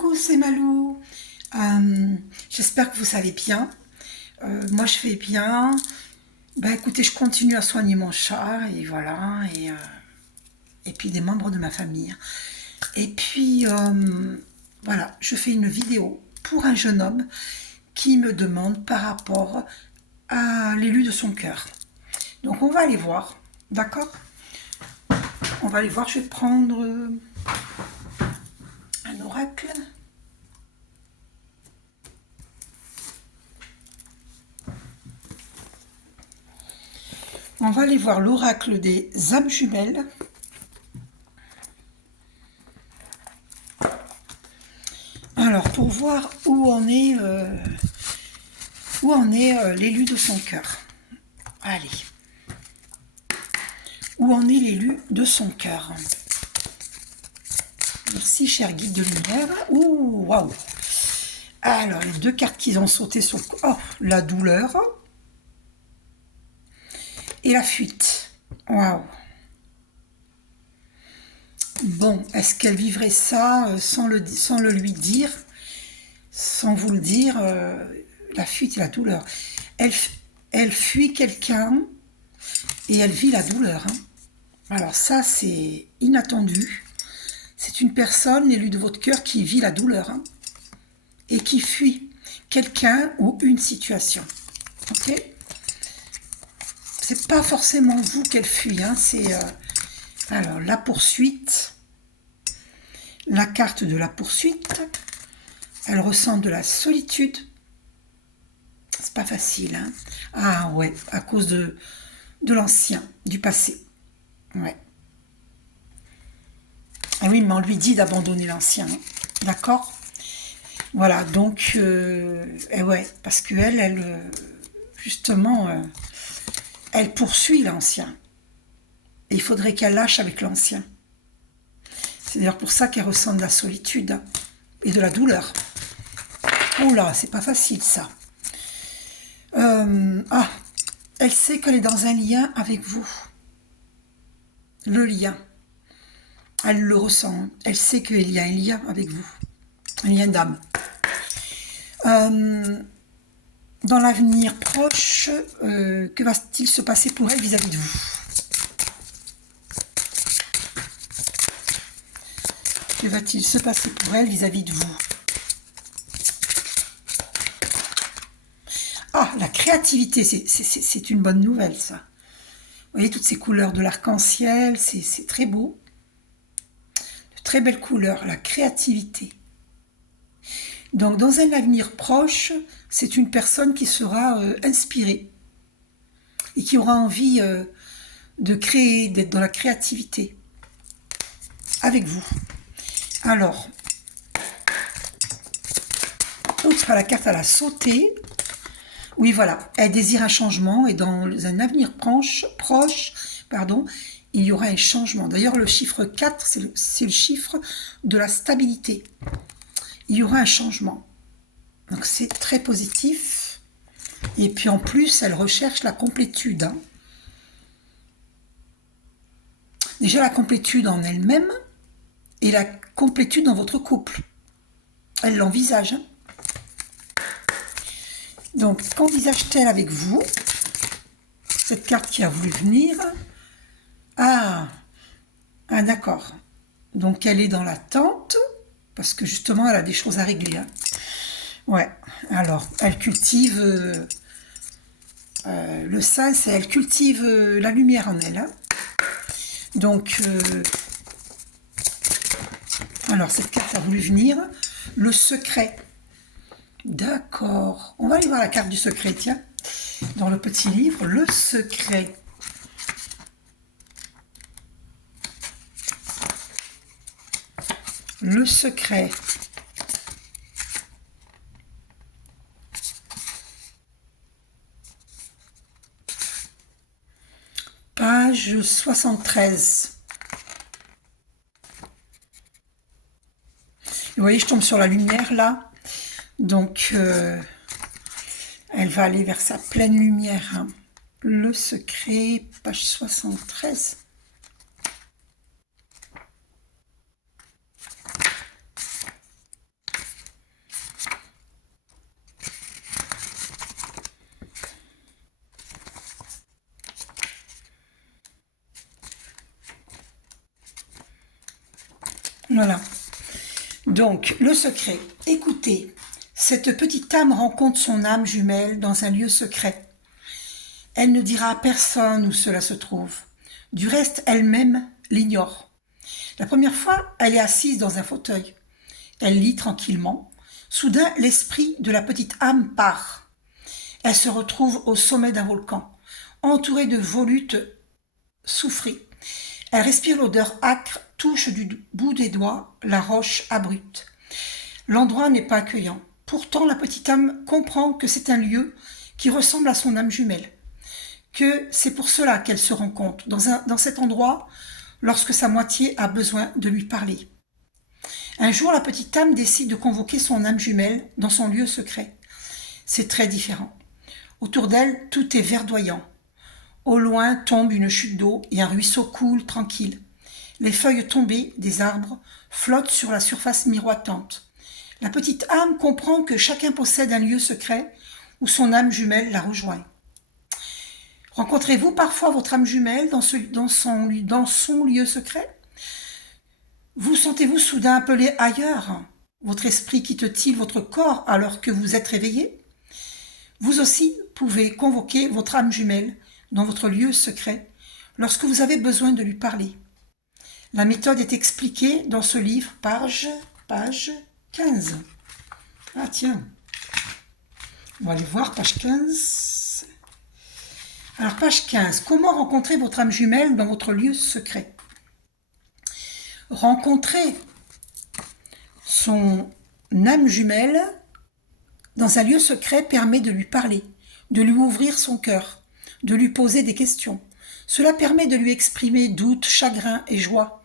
Coucou, c'est Malou. J'espère que vous allez bien. Moi, je vais bien. Ben, écoutez, je continue à soigner mon chat et voilà, et puis des membres de ma famille. Et puis, voilà, je fais une vidéo pour un jeune homme qui me demande par rapport à l'élu de son cœur. Donc, on va aller voir, d'accord? On va aller voir, je vais prendre un oracle. On va aller voir l'oracle des âmes jumelles. Alors, pour voir où en est l'élu de son cœur. Allez. Où en est l'élu de son cœur? Merci, cher guide de lumière. Ouh, waouh. Alors, les deux cartes qui ont sauté sur... Oh, la douleur. Et la fuite. Waouh. Bon, est-ce qu'elle vivrait ça sans le lui dire, sans vous le dire, la fuite et la douleur. Elle fuit quelqu'un et elle vit la douleur. Hein. Alors ça, c'est inattendu. C'est une personne, l'élu de votre cœur, qui vit la douleur hein, et qui fuit quelqu'un ou une situation. Ok? C'est pas forcément vous qu'elle fuit. Hein, c'est alors la poursuite. La carte de la poursuite. Elle ressent de la solitude. C'est pas facile. Hein. Ah ouais, à cause de l'ancien, du passé. Ouais. Ah oui, mais on lui dit d'abandonner l'ancien. Hein. D'accord? Voilà, donc, et ouais, parce qu'elle, justement, elle poursuit l'ancien. Et il faudrait qu'elle lâche avec l'ancien. C'est d'ailleurs pour ça qu'elle ressent de la solitude hein, et de la douleur. Oh là, c'est pas facile ça. Elle sait qu'elle est dans un lien avec vous. Le lien. Elle le ressent. Elle sait qu'il y a un lien avec vous. Un lien d'âme. Dans l'avenir proche, que va-t-il se passer pour elle vis-à-vis de vous? Que va-t-il se passer pour elle vis-à-vis de vous? Ah, la créativité, c'est une bonne nouvelle, ça. Vous voyez toutes ces couleurs de l'arc-en-ciel, c'est très beau. De très belles couleurs, la créativité. Donc, dans un avenir proche, c'est une personne qui sera inspirée et qui aura envie de créer, d'être dans la créativité avec vous. Alors, outre la carte à la sauter, oui, voilà, elle désire un changement et dans un avenir proche, il y aura un changement. D'ailleurs, le chiffre 4, c'est le chiffre de la stabilité. Il y aura un changement. Donc, c'est très positif. Et puis, en plus, elle recherche la complétude. Hein. Déjà, la complétude en elle-même et la complétude dans votre couple. Elle l'envisage. Hein. Donc, qu'envisage-t-elle avec vous? Cette carte qui a voulu venir. Ah, d'accord. Donc, elle est dans l'attente, parce que justement, elle a des choses à régler. Hein. Ouais, alors, elle cultive le sens et elle cultive la lumière en elle. Hein. Donc, alors, cette carte a voulu venir. Le secret. D'accord. On va aller voir la carte du secret, tiens. Dans le petit livre, le secret. Le secret. Page 73. Vous voyez, je tombe sur la lumière là. Donc, elle va aller vers sa pleine lumière. Hein. Le secret, page 73. Voilà. Donc, le secret. Écoutez, cette petite âme rencontre son âme jumelle dans un lieu secret. Elle ne dira à personne où cela se trouve. Du reste, elle-même l'ignore. La première fois, elle est assise dans un fauteuil. Elle lit tranquillement. Soudain, l'esprit de la petite âme part. Elle se retrouve au sommet d'un volcan, entourée de volutes soufrées. Elle respire l'odeur âcre, touche du bout des doigts la roche abrupte. L'endroit n'est pas accueillant. Pourtant, la petite âme comprend que c'est un lieu qui ressemble à son âme jumelle, que c'est pour cela qu'elle se rencontre dans cet endroit lorsque sa moitié a besoin de lui parler. Un jour, la petite âme décide de convoquer son âme jumelle dans son lieu secret. C'est très différent. Autour d'elle, tout est verdoyant. Au loin tombe une chute d'eau et un ruisseau coule tranquille. Les feuilles tombées des arbres flottent sur la surface miroitante. La petite âme comprend que chacun possède un lieu secret où son âme jumelle la rejoint. Rencontrez-vous parfois votre âme jumelle dans son lieu secret? Vous sentez-vous soudain appelé ailleurs? Votre esprit quitte-t-il votre corps alors que vous êtes réveillé? Vous aussi pouvez convoquer votre âme jumelle dans votre lieu secret lorsque vous avez besoin de lui parler. La méthode est expliquée dans ce livre, page 15. Ah tiens, on va aller voir page 15. Alors page 15, comment rencontrer votre âme jumelle dans votre lieu secret? Rencontrer son âme jumelle dans un lieu secret permet de lui parler, de lui ouvrir son cœur, de lui poser des questions. Cela permet de lui exprimer doute, chagrin et joie.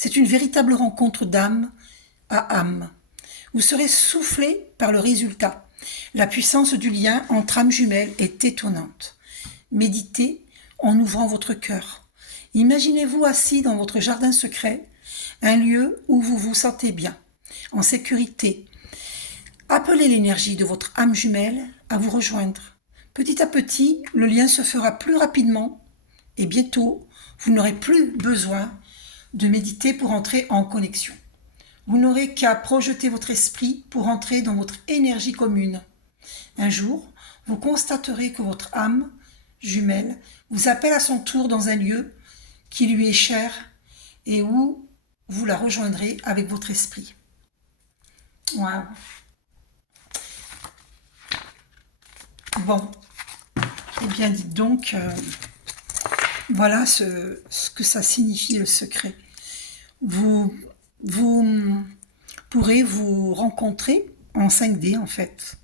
C'est une véritable rencontre d'âme à âme. Vous serez soufflé par le résultat. La puissance du lien entre âmes jumelles est étonnante. Méditez en ouvrant votre cœur. Imaginez-vous assis dans votre jardin secret, un lieu où vous vous sentez bien, en sécurité. Appelez l'énergie de votre âme jumelle à vous rejoindre. Petit à petit, le lien se fera plus rapidement et bientôt, vous n'aurez plus besoin de méditer pour entrer en connexion. Vous n'aurez qu'à projeter votre esprit pour entrer dans votre énergie commune. Un jour, vous constaterez que votre âme jumelle vous appelle à son tour dans un lieu qui lui est cher et où vous la rejoindrez avec votre esprit. Waouh! Bon, eh bien dites donc, voilà ce que ça signifie le secret. Vous pourrez vous rencontrer en 5D en fait,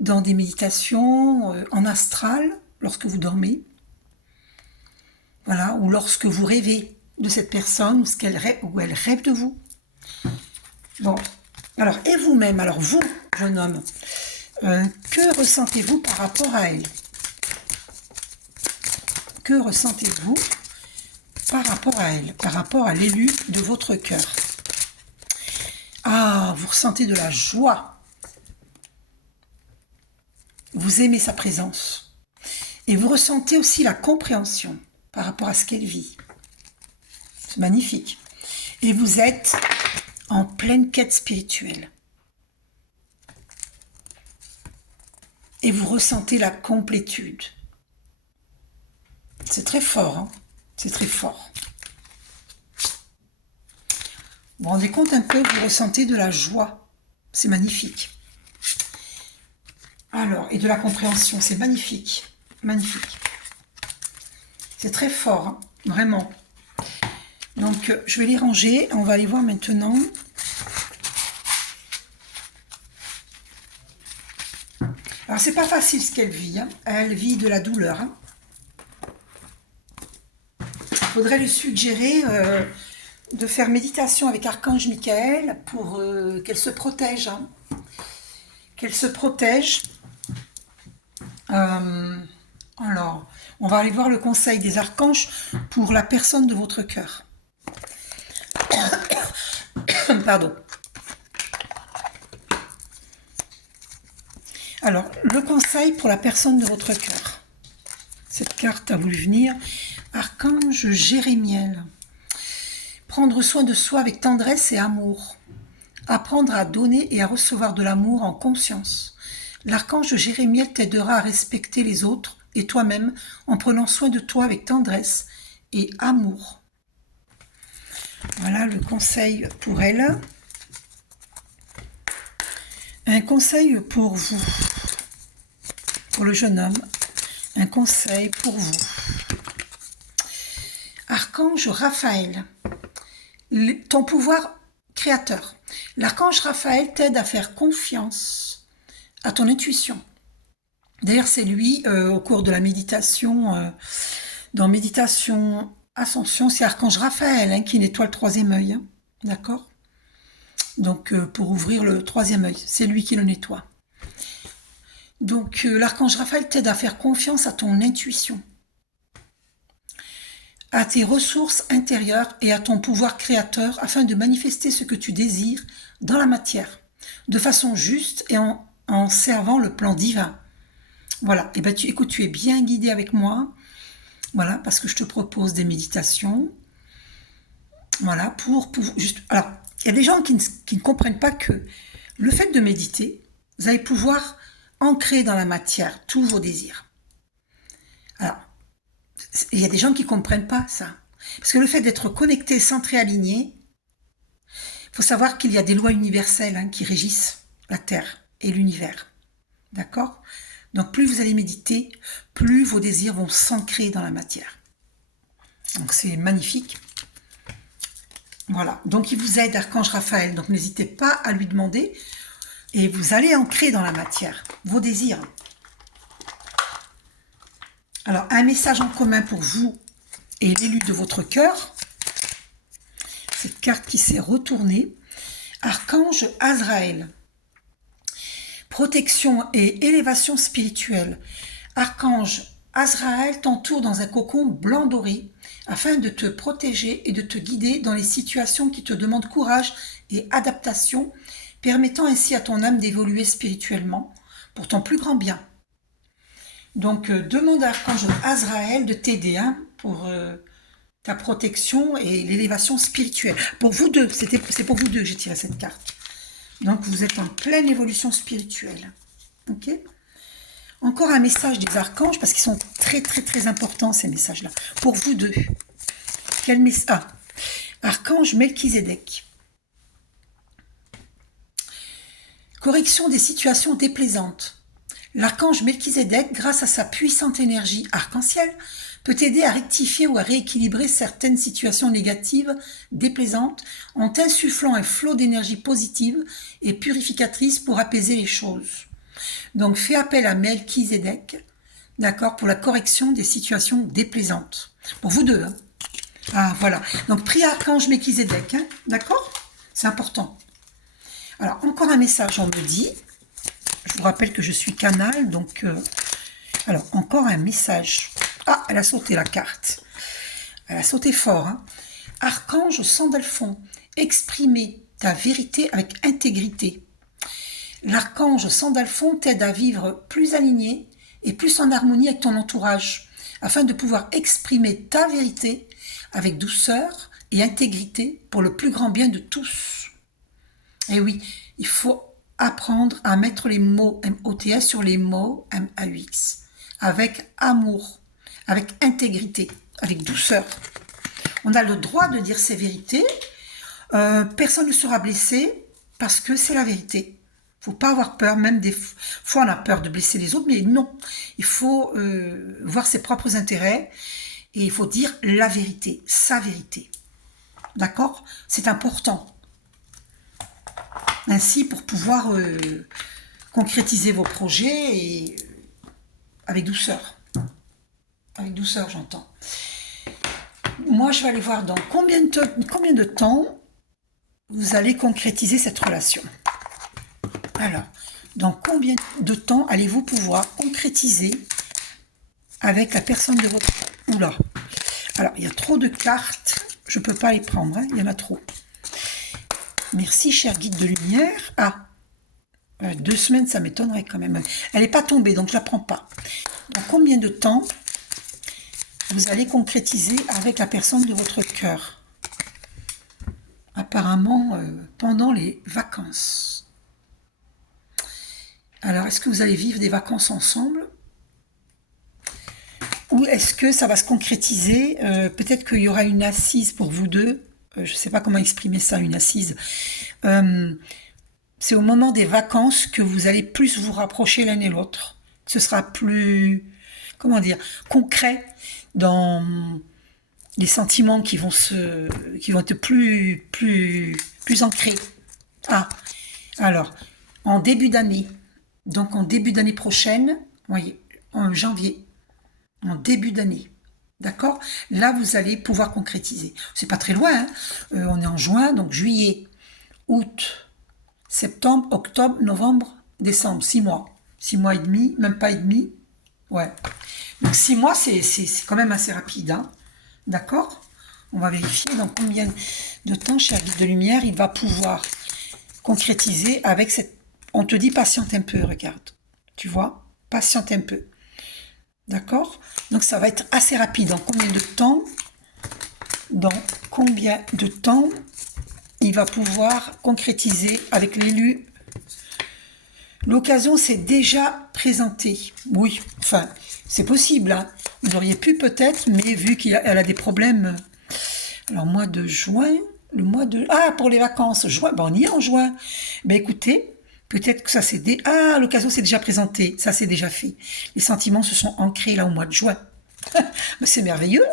dans des méditations, en astral, lorsque vous dormez, voilà, ou lorsque vous rêvez de cette personne, ou elle rêve de vous. Bon, alors, et vous-même, alors vous, jeune homme, que ressentez-vous par rapport à elle? Que ressentez-vous par rapport à elle, par rapport à l'élu de votre cœur? Ah, vous ressentez de la joie. Vous aimez sa présence. Et vous ressentez aussi la compréhension par rapport à ce qu'elle vit. C'est magnifique. Et vous êtes en pleine quête spirituelle. Et vous ressentez la complétude. C'est très fort, hein? C'est très fort. Vous vous rendez compte un peu, vous ressentez de la joie. C'est magnifique. Alors, et de la compréhension, c'est magnifique. Magnifique. C'est très fort, hein, vraiment. Donc, je vais les ranger. On va aller voir maintenant. Alors, c'est pas facile ce qu'elle vit. Hein. Elle vit de la douleur. Hein. Il faudrait lui suggérer de faire méditation avec Archange Michael pour qu'elle se protège. Hein. Qu'elle se protège. Alors, on va aller voir le conseil des archanges pour la personne de votre cœur. Pardon. Alors, le conseil pour la personne de votre cœur. Cette carte a voulu venir. Archange Jérémiel. Prendre soin de soi avec tendresse et amour. Apprendre à donner et à recevoir de l'amour en conscience. L'archange Jérémiel t'aidera à respecter les autres et toi-même en prenant soin de toi avec tendresse et amour. Voilà le conseil pour elle. Un conseil pour vous, pour le jeune homme. Un conseil pour vous. Archange Raphaël, ton pouvoir créateur. L'archange Raphaël t'aide à faire confiance à ton intuition. D'ailleurs, c'est lui, au cours de la méditation, dans Méditation Ascension, c'est Archange Raphaël qui nettoie le troisième œil. D'accord? Donc, pour ouvrir le troisième œil, c'est lui qui le nettoie. Donc, l'archange Raphaël t'aide à faire confiance à ton intuition, à tes ressources intérieures et à ton pouvoir créateur afin de manifester ce que tu désires dans la matière, de façon juste et en servant le plan divin. Voilà, et écoute, tu es bien guidé avec moi, voilà, parce que je te propose des méditations, voilà, juste... Alors, il y a des gens qui ne comprennent pas que le fait de méditer, vous allez pouvoir ancrer dans la matière tous vos désirs. Alors, il y a des gens qui ne comprennent pas ça. Parce que le fait d'être connecté, centré, aligné, il faut savoir qu'il y a des lois universelles qui régissent la Terre et l'univers. D'accord? Donc plus vous allez méditer, plus vos désirs vont s'ancrer dans la matière. Donc c'est magnifique. Voilà. Donc il vous aide, Archange Raphaël. Donc n'hésitez pas à lui demander. Et vous allez ancrer dans la matière vos désirs. Alors, un message en commun pour vous et l'élu de votre cœur. Cette carte qui s'est retournée. Archange Azraël. Protection et élévation spirituelle. Archange Azraël t'entoure dans un cocon blanc doré afin de te protéger et de te guider dans les situations qui te demandent courage et adaptation, permettant ainsi à ton âme d'évoluer spirituellement pour ton plus grand bien. Donc, demande à Archange Azraël de t'aider pour ta protection et l'élévation spirituelle. Pour vous deux, c'est pour vous deux que j'ai tiré cette carte. Donc, vous êtes en pleine évolution spirituelle. Ok ? Encore un message des archanges, parce qu'ils sont très, très, très importants, ces messages-là. Pour vous deux. Quel message ? Archange Melchizedek. Correction des situations déplaisantes. L'archange Melchizedek, grâce à sa puissante énergie arc-en-ciel, peut aider à rectifier ou à rééquilibrer certaines situations négatives, déplaisantes, en insufflant un flot d'énergie positive et purificatrice pour apaiser les choses. Donc, fais appel à Melchizedek, d'accord, pour la correction des situations déplaisantes. Pour vous deux. Ah, voilà. Donc, prie Archange Melchizedek, d'accord ? C'est important. Alors, encore un message, on me dit. Je vous rappelle que je suis canal, donc... alors, encore un message. Ah, elle a sauté la carte. Elle a sauté fort. Archange Sandalphon, exprimer ta vérité avec intégrité. L'archange Sandalphon t'aide à vivre plus aligné et plus en harmonie avec ton entourage, afin de pouvoir exprimer ta vérité avec douceur et intégrité pour le plus grand bien de tous. Et oui, il faut apprendre à mettre les mots M-O-T-S sur les mots M-A-U-X, avec amour, avec intégrité, avec douceur. On a le droit de dire ses vérités, personne ne sera blessé parce que c'est la vérité. Il ne faut pas avoir peur, même des fois on a peur de blesser les autres, mais non, il faut voir ses propres intérêts et il faut dire la vérité, sa vérité. D'accord ? C'est important. Ainsi, pour pouvoir concrétiser vos projets et avec douceur. Avec douceur, j'entends. Moi, je vais aller voir dans combien de temps vous allez concrétiser cette relation. Alors, dans combien de temps allez-vous pouvoir concrétiser avec la personne de votre... Oula. Alors, il y a trop de cartes. Je ne peux pas les prendre. Il y en a trop. Merci, cher guide de lumière. Ah, 2 semaines, ça m'étonnerait quand même. Elle n'est pas tombée, donc je ne la prends pas. Dans combien de temps vous allez concrétiser avec la personne de votre cœur? apparemment pendant les vacances. Alors, est-ce que vous allez vivre des vacances ensemble? Ou est-ce que ça va se concrétiser? Peut-être qu'il y aura une assise pour vous deux. Je ne sais pas comment exprimer ça, une assise. Euh, c'est au moment des vacances que vous allez plus vous rapprocher l'un et l'autre. Ce sera plus, comment dire, concret dans les sentiments qui vont être plus ancrés. Ah, alors, en début d'année, donc en début d'année prochaine, voyez, en janvier, en début d'année. D'accord? Là, vous allez pouvoir concrétiser. C'est pas très loin, hein. On est en juin, donc juillet, août, septembre, octobre, novembre, décembre, 6 mois. 6 mois et demi, même pas et demi. Ouais. Donc 6 mois, c'est quand même assez rapide, hein. D'accord? On va vérifier dans combien de temps, cher guide de lumière, il va pouvoir concrétiser avec cette... On te dit patiente un peu, regarde. Tu vois? Patiente un peu. D'accord? Donc ça va être assez rapide. Dans combien de temps? Dans combien de temps il va pouvoir concrétiser avec l'élu? L'occasion s'est déjà présentée. Oui, enfin, c'est possible, hein. Vous auriez pu peut-être, mais vu qu'elle a des problèmes... Alors, mois de juin, le mois de... Ah, pour les vacances, juin, ben on y est en juin. Ben écoutez, peut-être que ça s'est... Ah, l'occasion s'est déjà présentée, ça s'est déjà fait. Les sentiments se sont ancrés là au mois de juin. Ben, c'est merveilleux.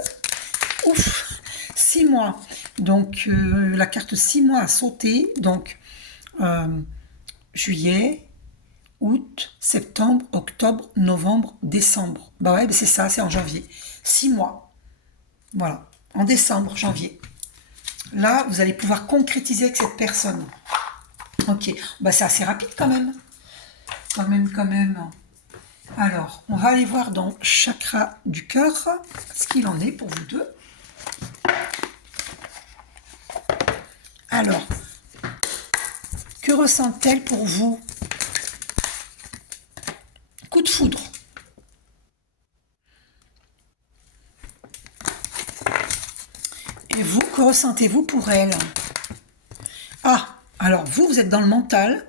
Ouf, 6 mois. Donc, la carte 6 mois a sauté. Donc, juillet, août, septembre, octobre, novembre, décembre. Bah ouais, c'est ça, c'est en janvier. 6 mois. Voilà. En décembre, janvier. Là, vous allez pouvoir concrétiser avec cette personne. Ok. Bah c'est assez rapide quand même. Quand même. Alors, on va aller voir dans chakra du cœur ce qu'il en est pour vous deux. Alors, que ressent-elle pour vous? Coup de foudre. Et vous, que ressentez-vous pour elle? Ah, alors vous êtes dans le mental.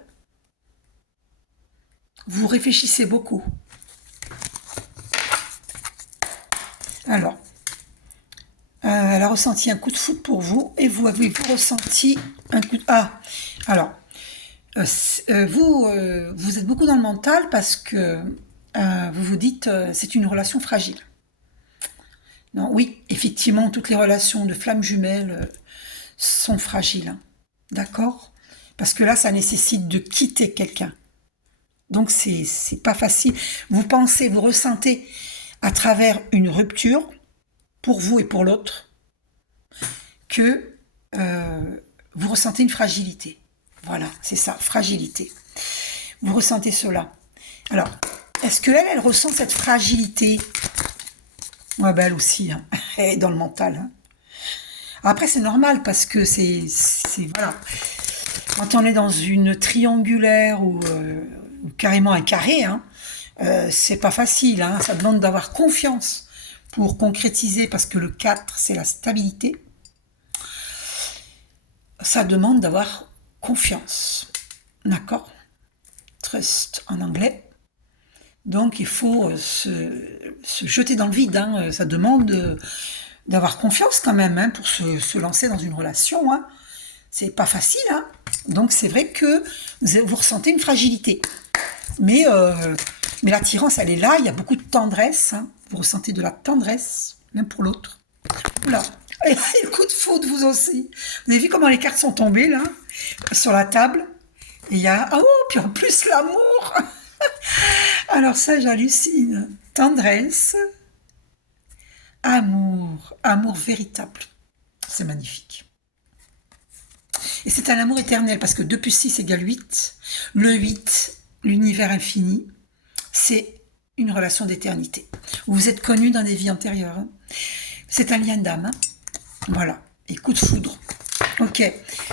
Vous réfléchissez beaucoup. Alors, elle a ressenti un coup de foudre pour vous et vous avez-vous ressenti un coup de... Ah, alors, vous êtes beaucoup dans le mental parce que vous vous dites c'est une relation fragile. Non, oui, effectivement, toutes les relations de flammes jumelles sont fragiles. Hein. D'accord? Parce que là, ça nécessite de quitter quelqu'un. Donc, c'est pas facile. Vous pensez, vous ressentez à travers une rupture, pour vous et pour l'autre, que vous ressentez une fragilité. Voilà, c'est ça, fragilité. Vous ressentez cela. Alors, est-ce qu'elle, elle ressent cette fragilité? Ouais, ben elle aussi, hein. Elle est dans le mental. Hein. Après, c'est normal parce que voilà. Quand on est dans une triangulaire ou carrément un carré, hein, c'est pas facile. Hein. Ça demande d'avoir confiance pour concrétiser parce que le 4, c'est la stabilité. Ça demande d'avoir confiance. D'accord? Trust en anglais. Donc il faut se jeter dans le vide. Hein. Ça demande d'avoir confiance quand même hein, pour se lancer dans une relation. Hein. C'est pas facile. Hein. Donc c'est vrai que vous ressentez une fragilité. Mais l'attirance, elle est là. Il y a beaucoup de tendresse. Hein. Vous ressentez de la tendresse, même pour l'autre. Oula. Et le coup de foudre, vous aussi. Vous avez vu comment les cartes sont tombées là, sur la table? Et il y a... Oh, puis en plus l'amour. Alors ça, j'hallucine. Tendresse, amour véritable. C'est magnifique. Et c'est un amour éternel, parce que 2 plus 6 égale 8. Le 8, l'univers infini, c'est une relation d'éternité. Vous vous êtes connus dans des vies antérieures. Hein. C'est un lien d'âme. Hein. Voilà. Et coup de foudre. Ok.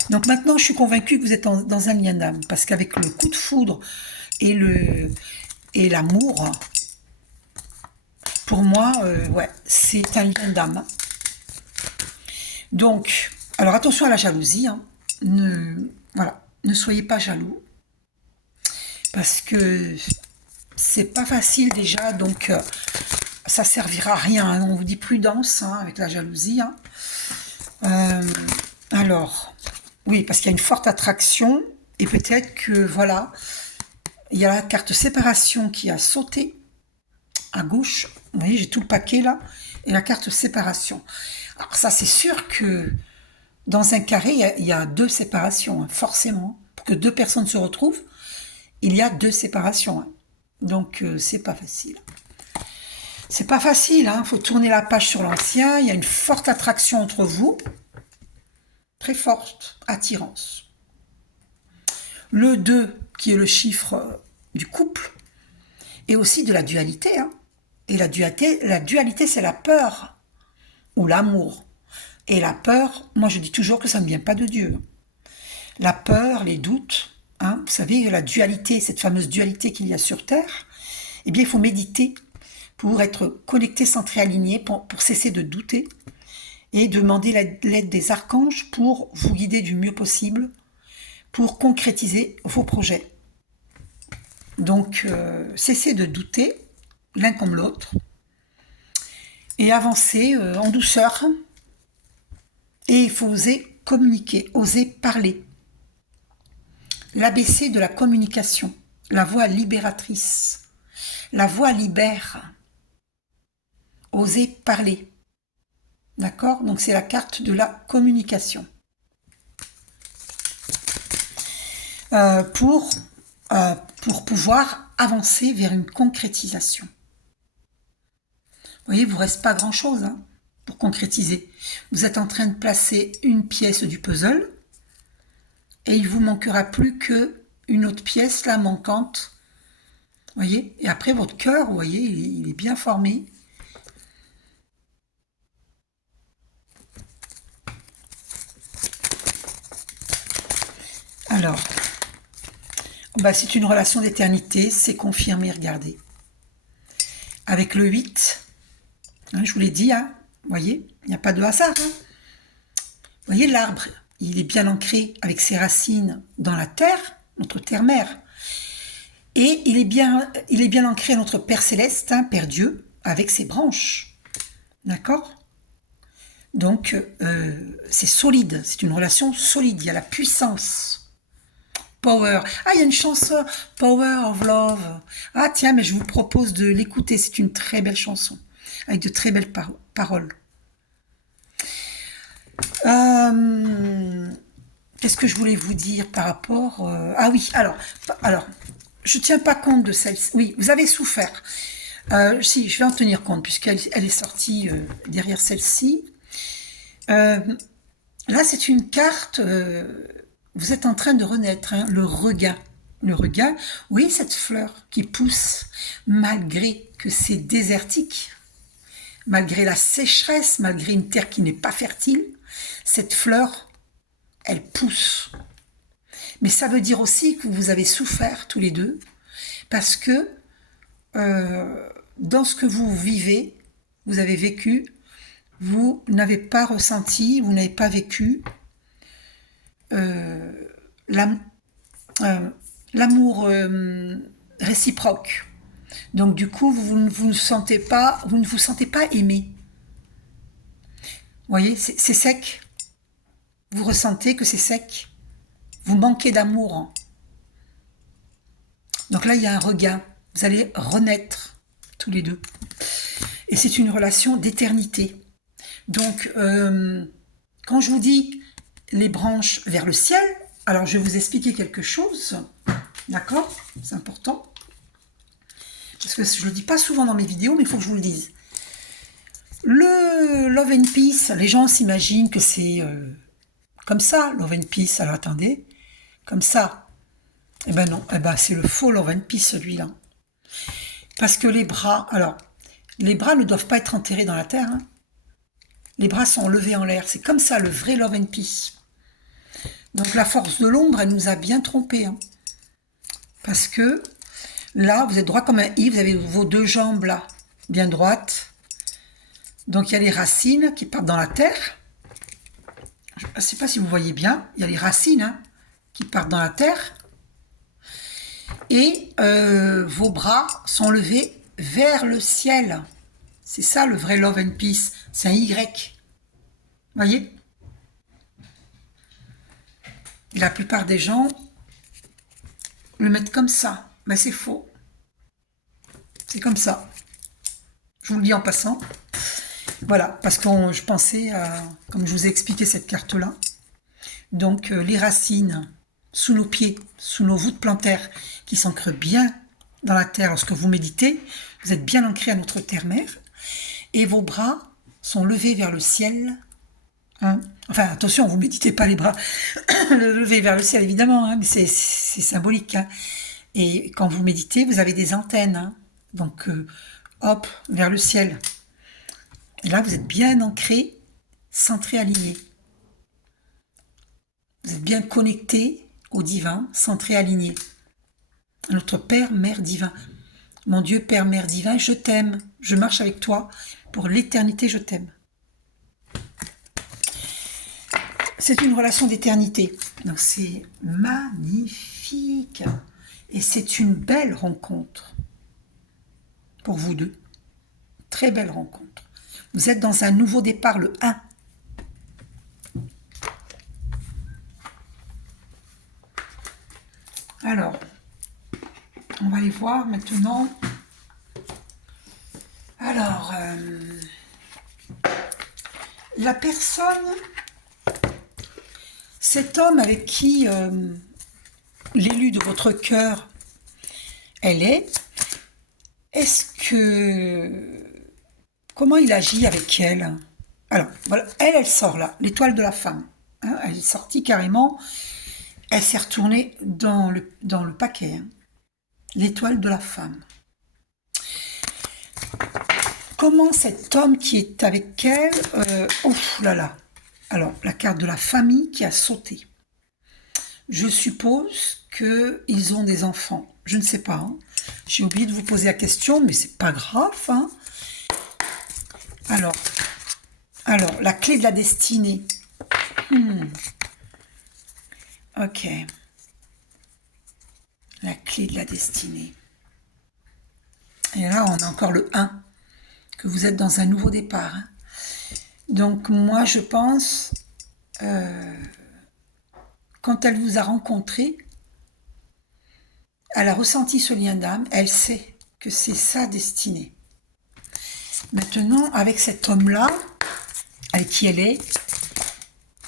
Donc maintenant, je suis convaincue que vous êtes dans un lien d'âme, parce qu'avec le coup de foudre et l'amour, pour moi, ouais, c'est un lien d'âme. Donc, alors attention à la jalousie, hein, Voilà, ne soyez pas jaloux, parce que c'est pas facile déjà, donc ça servira à rien, hein. On vous dit prudence, hein, avec la jalousie, hein. Euh, alors, oui, parce qu'il y a une forte attraction, et peut-être que, voilà, il y a la carte séparation qui a sauté à gauche. Vous voyez, j'ai tout le paquet là, et la carte séparation. Alors ça, c'est sûr que dans un carré, il y a deux séparations, hein, forcément. Pour que deux personnes se retrouvent, il y a deux séparations, hein. Donc, c'est pas facile. C'est pas facile, hein. Faut tourner la page sur l'ancien. Il y a une forte attraction entre vous. Très forte attirance. Le 2, qui est le chiffre du couple, et aussi de la dualité, hein. Et la dualité, c'est la peur ou l'amour. Et la peur, moi je dis toujours que ça ne vient pas de Dieu. La peur, les doutes, hein, vous savez, la dualité, cette fameuse dualité qu'il y a sur Terre, eh bien il faut méditer pour être connecté, centré, aligné, pour cesser de douter et demander l'aide des archanges pour vous guider du mieux possible, pour concrétiser vos projets. Donc, cessez de douter, l'un comme l'autre, et avancez en douceur. Et il faut oser communiquer, oser parler. L'ABC de la communication, la voix libératrice. La voix libère. Oser parler. D'accord? Donc c'est la carte de la communication. Pour pouvoir avancer vers une concrétisation. Vous voyez, il ne vous reste pas grand-chose, hein, pour concrétiser. Vous êtes en train de placer une pièce du puzzle et il ne vous manquera plus qu'une autre pièce, là, manquante. Vous voyez? Et après, votre cœur, vous voyez, il est bien formé. Alors, bah, c'est une relation d'éternité, c'est confirmé, regardez. Avec le 8, hein, je vous l'ai dit, hein, vous voyez, il n'y a pas de hasard. Hein. Vous voyez, l'arbre, il est bien ancré avec ses racines dans la terre, notre terre-mère. Et il est bien ancré à notre Père Céleste, hein, Père Dieu, avec ses branches. D'accord? Donc, c'est solide, c'est une relation solide, il y a la puissance. Power. Ah, il y a une chanson, Power of Love. Ah, tiens, mais je vous propose de l'écouter. C'est une très belle chanson, avec de très belles paroles. Qu'est-ce que je voulais vous dire par rapport... Ah oui, alors, je ne tiens pas compte de celle-ci. Oui, vous avez souffert. Si, je vais en tenir compte, puisqu'elle est sortie derrière celle-ci. Là, c'est une carte... vous êtes en train de renaître, hein, le regain. Le regain, oui, cette fleur qui pousse, malgré que c'est désertique, malgré la sécheresse, malgré une terre qui n'est pas fertile, cette fleur, elle pousse. Mais ça veut dire aussi que vous avez souffert tous les deux, parce que dans ce que vous vivez, vous avez vécu, vous n'avez pas ressenti, vous n'avez pas vécu l'amour réciproque. Donc du coup, vous ne vous sentez pas aimé. Vous voyez, c'est sec. Vous ressentez que c'est sec. Vous manquez d'amour. Hein. Donc là, il y a un regain. Vous allez renaître tous les deux. Et c'est une relation d'éternité. Donc, quand je vous dis les branches vers le ciel, alors je vais vous expliquer quelque chose. D'accord? C'est important. Parce que je ne le dis pas souvent dans mes vidéos, mais il faut que je vous le dise. Le Love and Peace, les gens s'imaginent que c'est comme ça, Love and Peace. Alors attendez, comme ça. Eh ben non, eh ben c'est le faux Love and Peace, celui-là. Parce que les bras ne doivent pas être enterrés dans la terre. Hein. Les bras sont levés en l'air. C'est comme ça, le vrai Love and Peace. Donc la force de l'ombre, elle nous a bien trompés. Hein. Parce que là, vous êtes droit comme un I, vous avez vos deux jambes là, bien droites. Donc il y a les racines qui partent dans la terre. Je ne sais pas si vous voyez bien, il y a les racines hein, qui partent dans la terre. Et vos bras sont levés vers le ciel. C'est ça le vrai love and peace. C'est un Y. Voyez? Et la plupart des gens le mettent comme ça. Mais c'est faux. C'est comme ça. Je vous le dis en passant. Voilà, parce que je pensais à, comme je vous ai expliqué cette carte-là, donc les racines sous nos pieds, sous nos voûtes plantaires, qui s'ancrent bien dans la terre lorsque vous méditez, vous êtes bien ancré à notre terre-mère, et vos bras sont levés vers le ciel. Hein. Enfin, attention, vous méditez pas les bras levés vers le ciel, évidemment, hein, mais c'est symbolique. Hein. Et quand vous méditez, vous avez des antennes, hein, donc hop, vers le ciel. Et là, vous êtes bien ancré, centré, aligné. Vous êtes bien connecté au divin, centré, aligné. Notre Père, Mère divin. Mon Dieu, Père, Mère divin, je t'aime. Je marche avec toi. Pour l'éternité, je t'aime. C'est une relation d'éternité. Donc c'est magnifique. Et c'est une belle rencontre. Pour vous deux. Très belle rencontre. Vous êtes dans un nouveau départ, le 1. Alors, on va aller voir maintenant. Alors, la personne, cet homme avec qui l'élu de votre cœur, elle est-ce que... Comment il agit avec elle? Alors, voilà, elle sort là, l'étoile de la femme. Hein, elle est sortie carrément, elle s'est retournée dans le paquet. Hein, l'étoile de la femme. Comment cet homme qui est avec elle... ouf là là. Alors, la carte de la famille qui a sauté. Je suppose qu'ils ont des enfants. Je ne sais pas. Hein. J'ai oublié de vous poser la question, mais c'est pas grave. Hein. Alors, la clé de la destinée. Ok. La clé de la destinée. Et là, on a encore le 1. Que vous êtes dans un nouveau départ. Hein. Donc, moi, je pense, quand elle vous a rencontré, elle a ressenti ce lien d'âme, elle sait que c'est sa destinée. Maintenant, avec cet homme-là, avec qui elle est,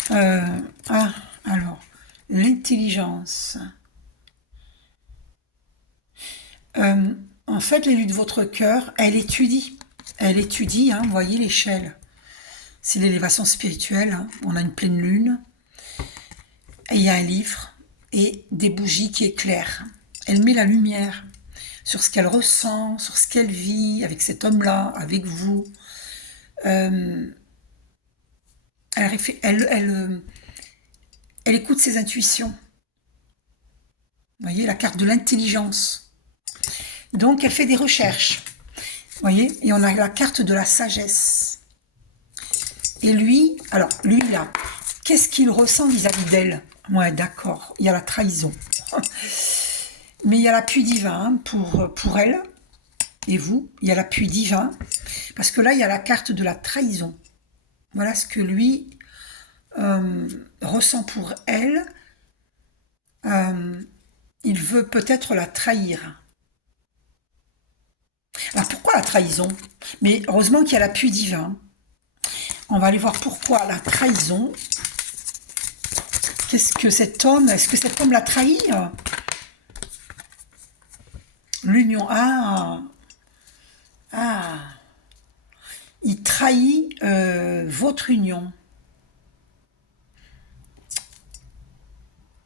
alors, l'intelligence. En fait, l'élu de votre cœur, elle étudie. Elle étudie, hein, vous voyez l'échelle. C'est l'élévation spirituelle. Hein. On a une pleine lune. Et il y a un livre et des bougies qui éclairent. Elle met la lumière sur ce qu'elle ressent, sur ce qu'elle vit avec cet homme-là, avec vous. Elle écoute ses intuitions. Vous voyez, la carte de l'intelligence. Donc, elle fait des recherches. Vous voyez, et on a la carte de la sagesse. Et lui, alors, lui, là, qu'est-ce qu'il ressent vis-à-vis d'elle? Ouais, d'accord, il y a la trahison. Mais il y a l'appui divin pour elle et vous. Il y a l'appui divin. Parce que là, il y a la carte de la trahison. Voilà ce que lui ressent pour elle. Il veut peut-être la trahir. Alors, pourquoi la trahison? Mais heureusement qu'il y a l'appui divin. On va aller voir pourquoi la trahison. Qu'est-ce que cet homme... Est-ce que cet homme l'a trahi? L'union. Il trahit votre union.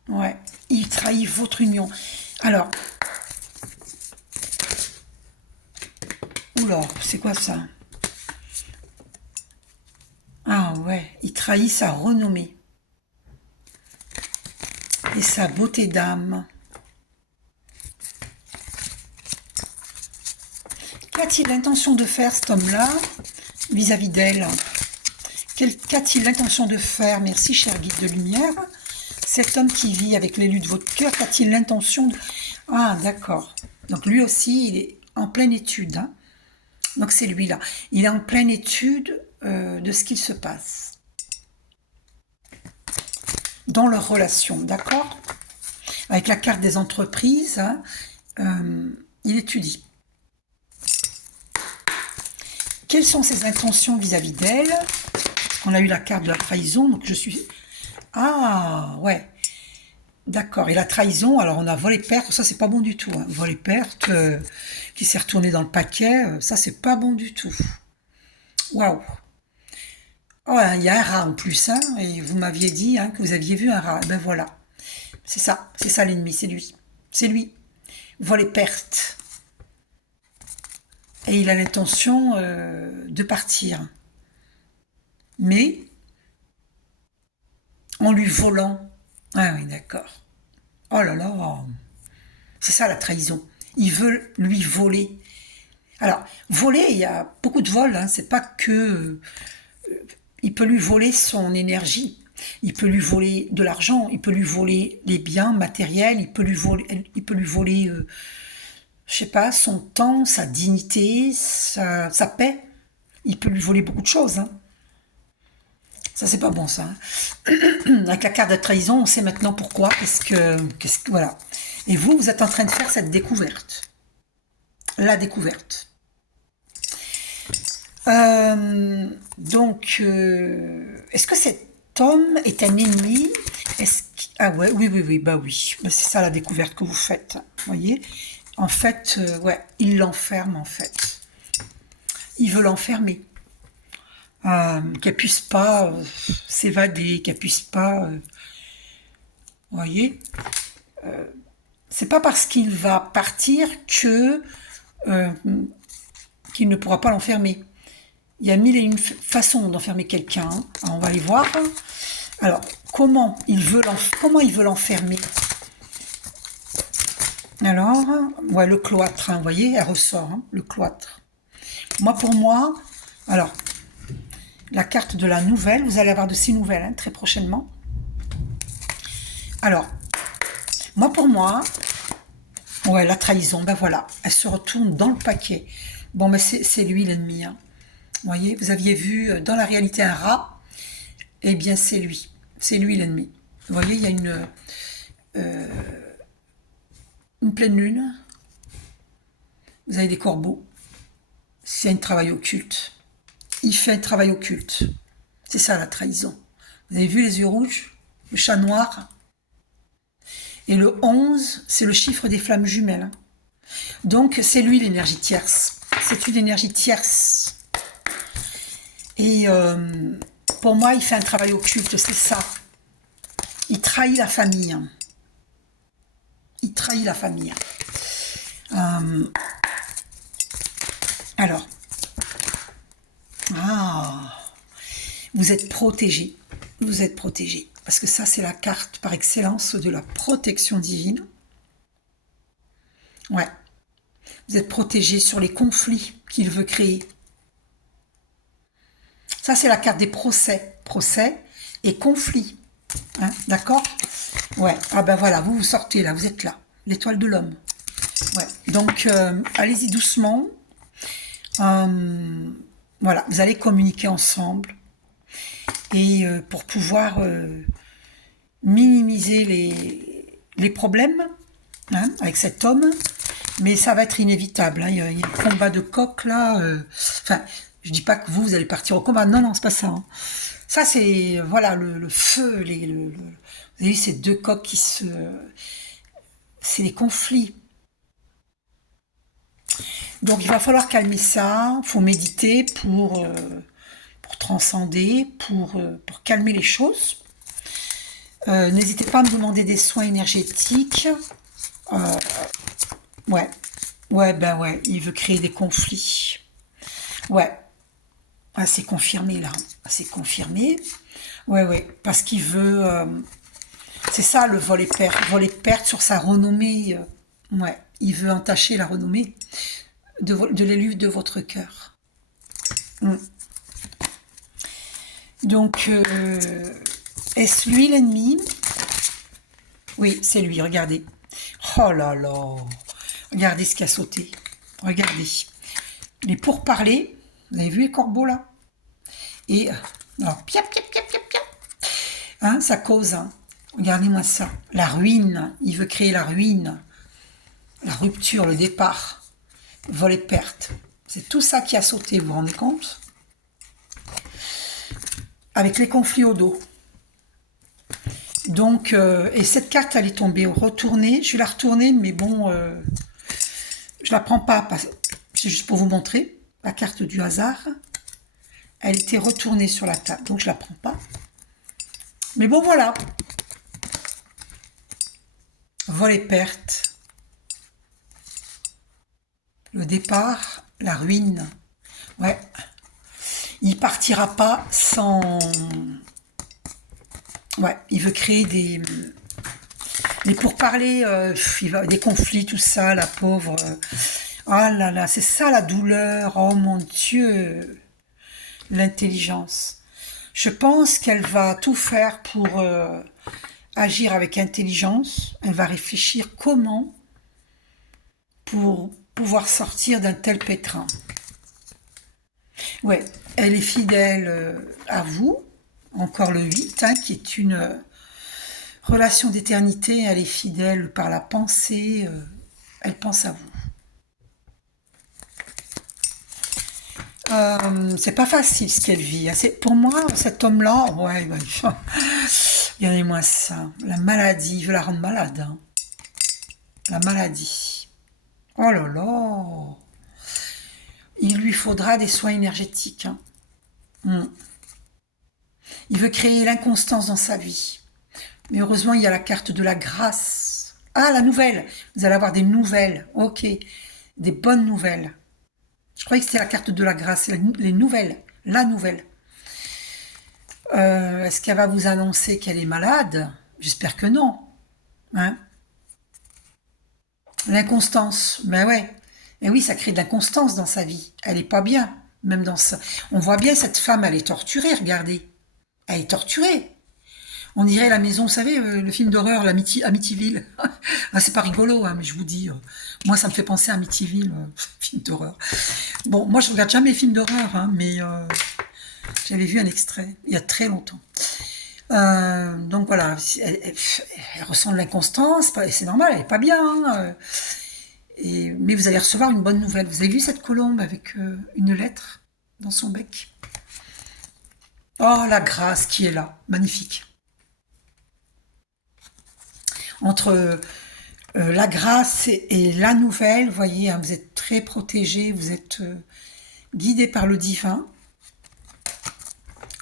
Ouais, il trahit votre union. Alors... Oula, c'est quoi ça? Ah ouais, il trahit sa renommée. Et sa beauté d'âme. Qu'a-t-il l'intention de faire, cet homme-là, vis-à-vis d'elle? Qu'a-t-il l'intention de faire? Merci, cher guide de lumière. Cet homme qui vit avec l'élu de votre cœur, qu'a-t-il l'intention de... Ah, d'accord. Donc lui aussi, il est en pleine étude. Hein. Donc c'est lui là. Il est en pleine étude de ce qu'il se passe. Dans leur relation, d'accord? Avec la carte des entreprises, hein, il étudie. Quelles sont ses intentions vis-à-vis d'elle? On a eu la carte de la trahison, donc je suis... Ah, ouais. D'accord. Et la trahison, alors on a volé-perte, ça c'est pas bon du tout. Hein. Volé-perte, qui s'est retourné dans le paquet, ça c'est pas bon du tout. Waouh. Oh, hein, il y a un rat en plus, hein, et vous m'aviez dit hein, que vous aviez vu un rat. Eh ben voilà. C'est ça l'ennemi, c'est lui. C'est lui. Volé-perte. Et il a l'intention de partir. Mais en lui volant. Ah oui, d'accord. Oh là là. C'est ça la trahison. Il veut lui voler. Alors, voler, il y a beaucoup de vols. Hein. C'est pas que... il peut lui voler son énergie. Il peut lui voler de l'argent. Il peut lui voler les biens matériels. Il peut lui voler je sais pas, son temps, sa dignité, sa paix. Il peut lui voler beaucoup de choses. Hein. Ça, c'est pas bon, ça. Hein. Avec la carte de trahison, on sait maintenant pourquoi. Voilà. Et vous, vous êtes en train de faire cette découverte. La découverte. Donc, est-ce que cet homme est un ennemi? Ah ouais, oui, bah oui. Bah, c'est ça la découverte que vous faites. Vous voyez? En fait, ouais, il l'enferme, en fait. Il veut l'enfermer. Qu'elle puisse pas s'évader, qu'elle puisse pas... vous voyez, c'est pas parce qu'il va partir que qu'il ne pourra pas l'enfermer. Il y a mille et une façons d'enfermer quelqu'un. Hein. Alors, on va les voir. Alors, comment il veut l'enfermer? Alors, ouais, le cloître, hein, vous voyez, elle ressort, hein, le cloître. Pour moi, alors, la carte de la nouvelle, vous allez avoir de ces nouvelles hein, très prochainement. Alors, pour moi, ouais, la trahison, ben voilà, elle se retourne dans le paquet. Bon, ben c'est lui l'ennemi. Hein. Vous voyez, vous aviez vu dans la réalité un rat, eh bien c'est lui l'ennemi. Vous voyez, il y a une pleine lune, vous avez des corbeaux, c'est un travail occulte. Il fait un travail occulte. C'est ça la trahison. Vous avez vu les yeux rouges, le chat noir. Et le 11, c'est le chiffre des flammes jumelles. Donc c'est lui l'énergie tierce. C'est une énergie tierce. Et pour moi, il fait un travail occulte, c'est ça. Il trahit la famille. Il trahit la famille. Alors. Ah. Vous êtes protégé. Vous êtes protégé. Parce que ça, c'est la carte par excellence de la protection divine. Ouais. Vous êtes protégé sur les conflits qu'il veut créer. Ça, c'est la carte des procès. Procès et conflits. Hein, d'accord? Ouais. Ah ben voilà, vous sortez là, vous êtes là. L'étoile de l'homme. Ouais. Donc, allez-y doucement. Voilà, vous allez communiquer ensemble. Et pour pouvoir minimiser les problèmes hein, avec cet homme. Mais ça va être inévitable. Hein. Il y a un combat de coq là. Enfin, je dis pas que vous allez partir au combat. Non, c'est pas ça. Hein. Ça, c'est voilà le feu. Vous avez vu ces deux coqs qui se... C'est des conflits. Donc, il va falloir calmer ça. Il faut méditer pour transcender, pour calmer les choses. N'hésitez pas à me demander des soins énergétiques. Ouais, il veut créer des conflits. Ouais, ah, c'est confirmé là, c'est confirmé. Ouais, parce qu'il veut... c'est ça le vol et perte sur sa renommée. Ouais, il veut entacher la renommée de l'élu de votre cœur. Donc, est-ce lui l'ennemi? Oui, c'est lui, regardez. Oh là là. Regardez ce qui a sauté. Regardez. Les pourparlers. Vous avez vu les corbeaux là? Et alors, piap, piap, piap, piap, piap. Hein, ça cause. Hein. Regardez-moi ça. La ruine. Il veut créer la ruine. La rupture, le départ. Vol et perte. C'est tout ça qui a sauté, vous vous rendez compte? Avec les conflits au dos. Donc, et cette carte, elle est tombée retournée. Je vais la retourner, mais bon, je la prends pas. C'est juste pour vous montrer. La carte du hasard. Elle était retournée sur la table, donc je la prends pas. Mais bon, voilà. Vol et perte. Le départ, la ruine. Ouais. Il partira pas sans... Ouais, il veut créer des... Mais pour parler, des conflits, tout ça, la pauvre... Ah là là, c'est ça la douleur. Oh mon Dieu. L'intelligence. Je pense qu'elle va tout faire pour agir avec intelligence. Elle va réfléchir comment pour pouvoir sortir d'un tel pétrin. Ouais, elle est fidèle à vous. Encore le 8, hein, qui est une relation d'éternité. Elle est fidèle par la pensée. Elle pense à vous. C'est pas facile ce qu'elle vit. Hein. Pour moi, cet homme-là, ouais, regardez-moi ça. La maladie, il veut la rendre malade. Hein. La maladie. Oh là là. Il lui faudra des soins énergétiques. Hein. Il veut créer l'inconstance dans sa vie. Mais heureusement, il y a la carte de la grâce. Ah, la nouvelle. Vous allez avoir des nouvelles. Ok. Des bonnes nouvelles. Je croyais que c'était la carte de la grâce. Les nouvelles. La nouvelle. Est-ce qu'elle va vous annoncer qu'elle est malade? J'espère que non. Hein? L'inconstance. Ben ouais. Et oui, ça crée de l'inconstance dans sa vie. Elle est pas bien. Même dans ça. On voit bien cette femme, elle est torturée, regardez. Elle est torturée. On dirait la maison, vous savez, le film d'horreur, Amityville. Ah, c'est pas rigolo, hein, mais je vous dis, moi ça me fait penser à Amityville, film d'horreur. Bon, moi je regarde jamais les films d'horreur, hein, mais j'avais vu un extrait il y a très longtemps. Donc voilà, elle ressent de l'inconstance, c'est normal, elle est pas bien. Hein, mais vous allez recevoir une bonne nouvelle. Vous avez vu cette colombe avec une lettre dans son bec? Oh, la grâce qui est là, magnifique. Entre la grâce et la nouvelle, vous voyez, hein, vous êtes très protégé, vous êtes guidé par le divin.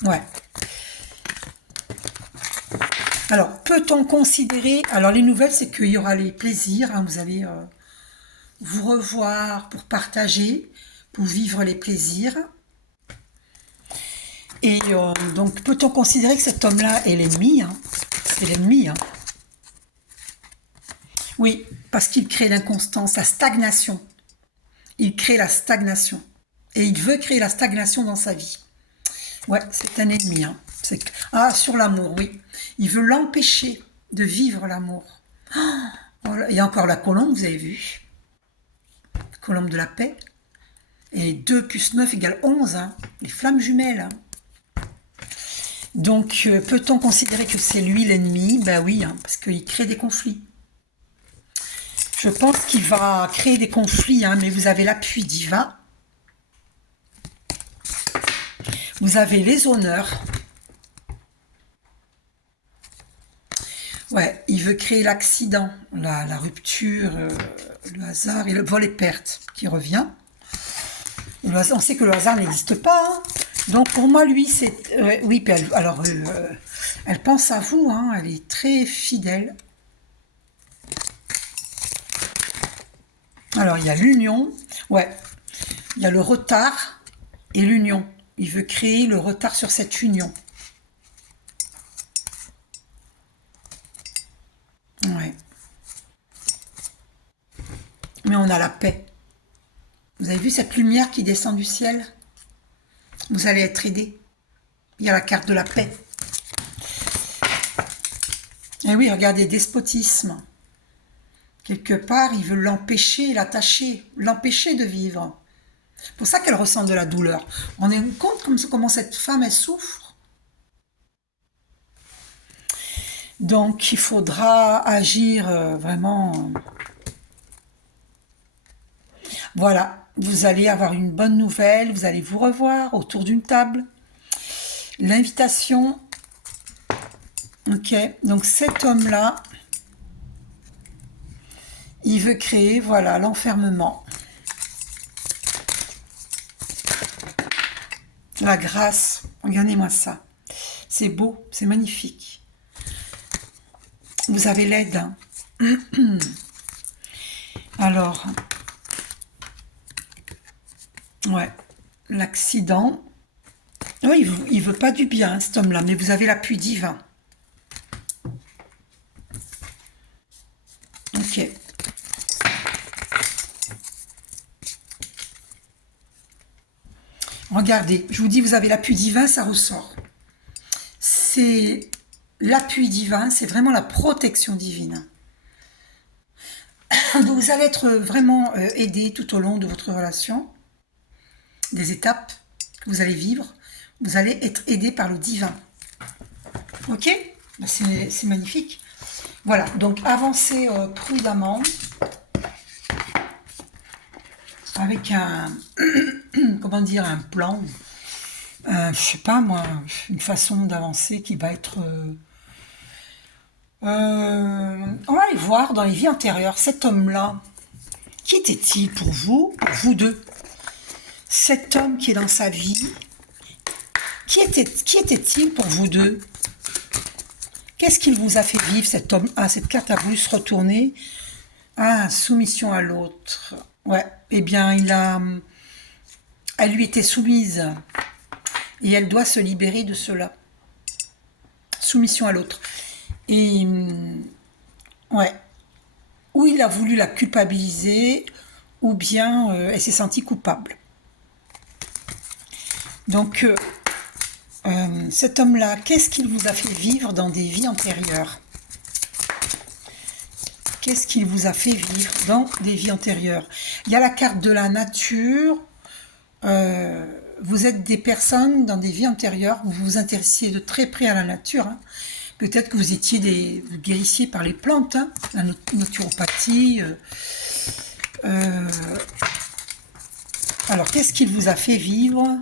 Ouais. Alors, peut-on considérer... Alors, les nouvelles, c'est qu'il y aura les plaisirs, hein, vous allez vous revoir pour partager, pour vivre les plaisirs. Et donc, peut-on considérer que cet homme-là est l'ennemi, hein? C'est l'ennemi, hein. Oui, parce qu'il crée l'inconstance, la stagnation. Il crée la stagnation. Et il veut créer la stagnation dans sa vie. Ouais, c'est un ennemi. Hein. Ah, sur l'amour, oui. Il veut l'empêcher de vivre l'amour. Oh, il y a encore la colombe, vous avez vu. Colombe de la paix. Et 2 plus 9 égale 11. Hein. Les flammes jumelles. Hein. Donc, peut-on considérer que c'est lui l'ennemi? Ben oui, hein, parce qu'il crée des conflits. Je pense qu'il va créer des conflits, hein, mais vous avez l'appui divin. Vous avez les honneurs. Ouais, il veut créer l'accident, la rupture, le hasard et le vol et perte qui revient. Et on sait que le hasard n'existe pas. Hein. Donc pour moi, lui, c'est... oui, alors, elle pense à vous, hein, elle est très fidèle. Alors, il y a l'union, ouais, il y a le retard et l'union. Il veut créer le retard sur cette union. Ouais. Mais on a la paix. Vous avez vu cette lumière qui descend du ciel? Vous allez être aidé. Il y a la carte de la paix. Et oui, regardez, despotisme. Quelque part, il veut l'empêcher, l'attacher, l'empêcher de vivre. C'est pour ça qu'elle ressent de la douleur. On est compte comment cette femme, elle souffre. Donc, il faudra agir vraiment. Voilà, vous allez avoir une bonne nouvelle, vous allez vous revoir autour d'une table. L'invitation. Ok, donc cet homme-là, il veut créer, voilà, l'enfermement. La grâce, regardez-moi ça. C'est beau, c'est magnifique. Vous avez l'aide. Hein. Alors, ouais, l'accident. Oui, il veut pas du bien, cet homme-là, mais vous avez l'appui divin. Ok. Regardez, je vous dis, vous avez l'appui divin, ça ressort. C'est l'appui divin, c'est vraiment la protection divine. Donc vous allez être vraiment aidé tout au long de votre relation, des étapes que vous allez vivre. Vous allez être aidé par le divin. Ok? C'est magnifique. Voilà, donc avancez prudemment avec un, comment dire, un plan, je sais pas moi, une façon d'avancer qui va être... on va aller voir dans les vies antérieures, cet homme-là, qui était-il pour vous deux? Cet homme qui est dans sa vie, qui était-il pour vous deux? Qu'est-ce qu'il vous a fait vivre, cet homme? Ah, cette carte a voulu se retourner. Ah, soumission à l'autre. Ouais, eh bien, elle lui était soumise. Et elle doit se libérer de cela. Soumission à l'autre. Et, ouais. Ou il a voulu la culpabiliser, ou bien elle s'est sentie coupable. Donc, cet homme-là, qu'est-ce qu'il vous a fait vivre dans des vies antérieures? Qu'est-ce qu'il vous a fait vivre dans des vies antérieures? Il y a la carte de la nature. Vous êtes des personnes dans des vies antérieures, vous vous intéressiez de très près à la nature. Hein. Peut-être que vous étiez vous guérissiez par les plantes, hein, la naturopathie. Alors, qu'est-ce qu'il vous a fait vivre?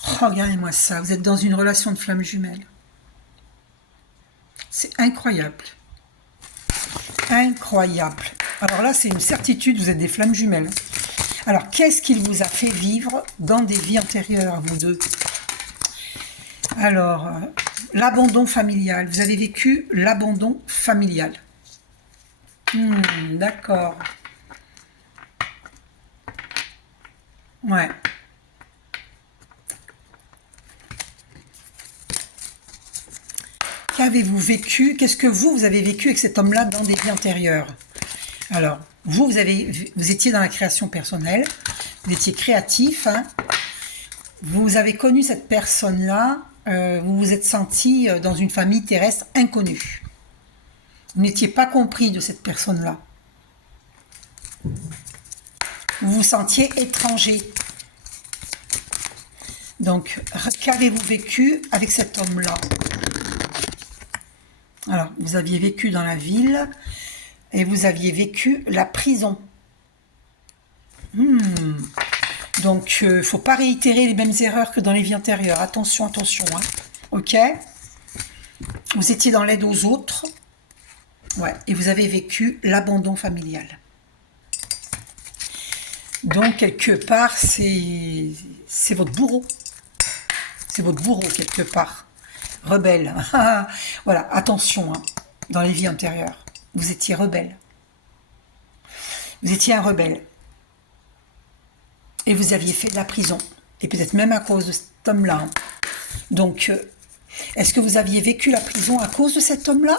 Regardez-moi ça, vous êtes dans une relation de flamme jumelle. C'est incroyable. Incroyable. Alors là, c'est une certitude, vous êtes des flammes jumelles. Alors, qu'est-ce qu'il vous a fait vivre dans des vies antérieures, vous deux? Alors, l'abandon familial. Vous avez vécu l'abandon familial. D'accord. Ouais. Qu'avez-vous vécu? Qu'est-ce que vous avez vécu avec cet homme-là dans des vies antérieures? Alors, vous étiez dans la création personnelle, vous étiez créatif, hein, vous avez connu cette personne-là, vous vous êtes senti dans une famille terrestre inconnue. Vous n'étiez pas compris de cette personne-là. Vous vous sentiez étranger. Donc, qu'avez-vous vécu avec cet homme-là? Alors, vous aviez vécu dans la ville et vous aviez vécu la prison. Donc, il ne faut pas réitérer les mêmes erreurs que dans les vies antérieures. Attention, attention. Hein. Ok? Vous étiez dans l'aide aux autres. Ouais. Et vous avez vécu l'abandon familial. Donc, quelque part, c'est votre bourreau. C'est votre bourreau, quelque part. Rebelle. Voilà, attention, hein, dans les vies antérieures. Vous étiez rebelle. Vous étiez un rebelle. Et vous aviez fait de la prison. Et peut-être même à cause de cet homme-là. Hein. Donc, est-ce que vous aviez vécu la prison à cause de cet homme-là?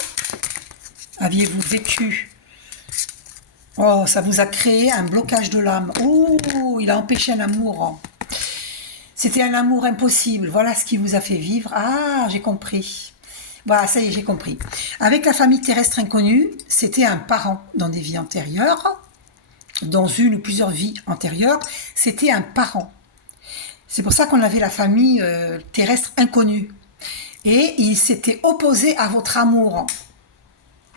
Aviez-vous vécu? Oh, ça vous a créé un blocage de l'âme. Oh, il a empêché un amour. C'était un amour impossible. Voilà ce qui vous a fait vivre. Ah, j'ai compris. Voilà, ça y est, j'ai compris. Avec la famille terrestre inconnue, c'était un parent dans des vies antérieures, dans une ou plusieurs vies antérieures, c'était un parent. C'est pour ça qu'on avait la famille terrestre inconnue. Et il s'était opposé à votre amour.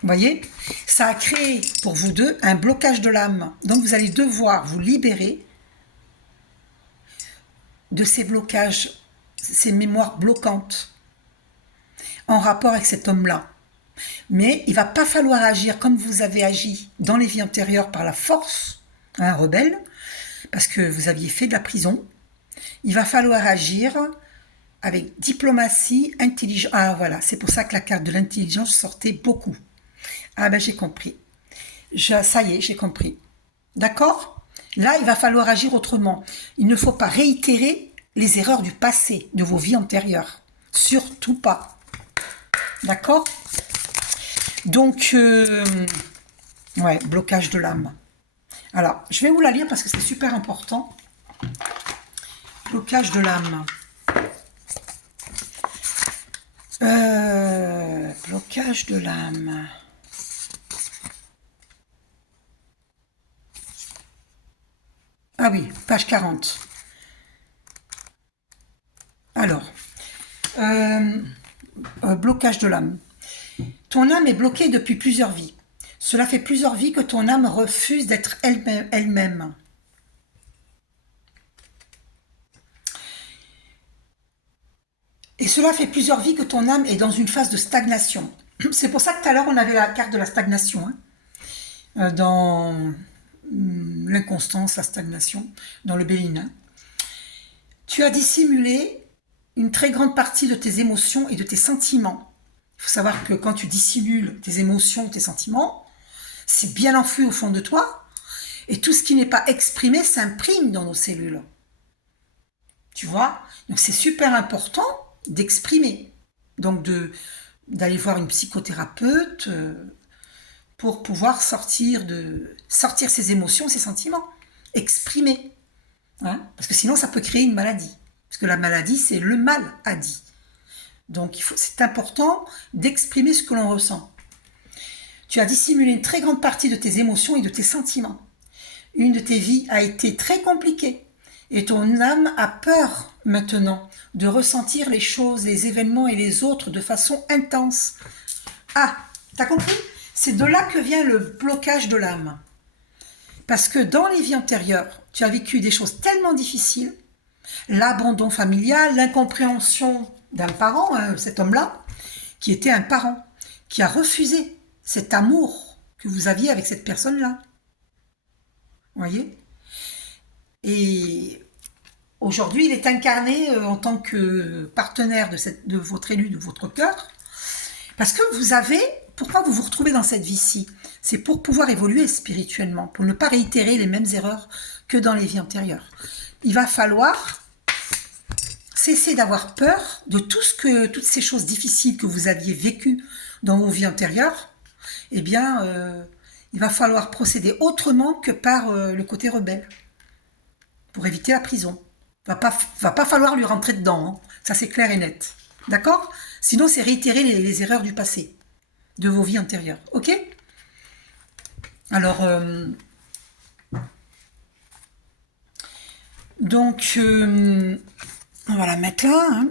Vous voyez? Ça a créé pour vous deux un blocage de l'âme. Donc vous allez devoir vous libérer de ces blocages, ces mémoires bloquantes en rapport avec cet homme-là. Mais il ne va pas falloir agir comme vous avez agi dans les vies antérieures par la force, rebelle, parce que vous aviez fait de la prison. Il va falloir agir avec diplomatie, intelligence. Ah voilà, c'est pour ça que la carte de l'intelligence sortait beaucoup. Ah ben j'ai compris. Ça y est, j'ai compris. D'accord? Là, il va falloir agir autrement. Il ne faut pas réitérer les erreurs du passé, de vos vies antérieures. Surtout pas. D'accord? Donc, ouais, blocage de l'âme. Alors, je vais vous la lire parce que c'est super important. Blocage de l'âme. Blocage de l'âme. Ah oui, page 40. Alors, blocage de l'âme. Ton âme est bloquée depuis plusieurs vies. Cela fait plusieurs vies que ton âme refuse d'être elle-même. Et cela fait plusieurs vies que ton âme est dans une phase de stagnation. C'est pour ça que tout à l'heure, on avait la carte de la stagnation. Dans l'inconstance, la stagnation, dans le Béline. Tu as dissimulé une très grande partie de tes émotions et de tes sentiments. Il faut savoir que quand tu dissimules tes émotions, tes sentiments, c'est bien enfoui au fond de toi. Et tout ce qui n'est pas exprimé s'imprime dans nos cellules. Tu vois? Donc c'est super important d'exprimer. Donc d'aller voir une psychothérapeute pour pouvoir sortir ses émotions, ses sentiments. Exprimer. Parce que sinon ça peut créer une maladie. Parce que la maladie, c'est le mal a dit. Donc c'est important d'exprimer ce que l'on ressent. Tu as dissimulé une très grande partie de tes émotions et de tes sentiments. Une de tes vies a été très compliquée et ton âme a peur maintenant de ressentir les choses, les événements et les autres de façon intense. Ah, t'as compris? C'est de là que vient le blocage de l'âme. Parce que dans les vies antérieures, tu as vécu des choses tellement difficiles, l'abandon familial, l'incompréhension d'un parent, cet homme-là, qui était un parent, qui a refusé cet amour que vous aviez avec cette personne-là. Vous voyez? Et aujourd'hui, il est incarné en tant que partenaire de votre élu, de votre cœur, parce que pourquoi vous vous retrouvez dans cette vie-ci? C'est pour pouvoir évoluer spirituellement, pour ne pas réitérer les mêmes erreurs que dans les vies antérieures. Il va falloir cesser d'avoir peur de toutes ces choses difficiles que vous aviez vécues dans vos vies antérieures. Eh bien, il va falloir procéder autrement que par le côté rebelle, pour éviter la prison. Va pas falloir lui rentrer dedans, ça c'est clair et net. D'accord? Sinon, c'est réitérer les erreurs du passé, de vos vies antérieures. Ok? Alors, donc, on va la mettre là.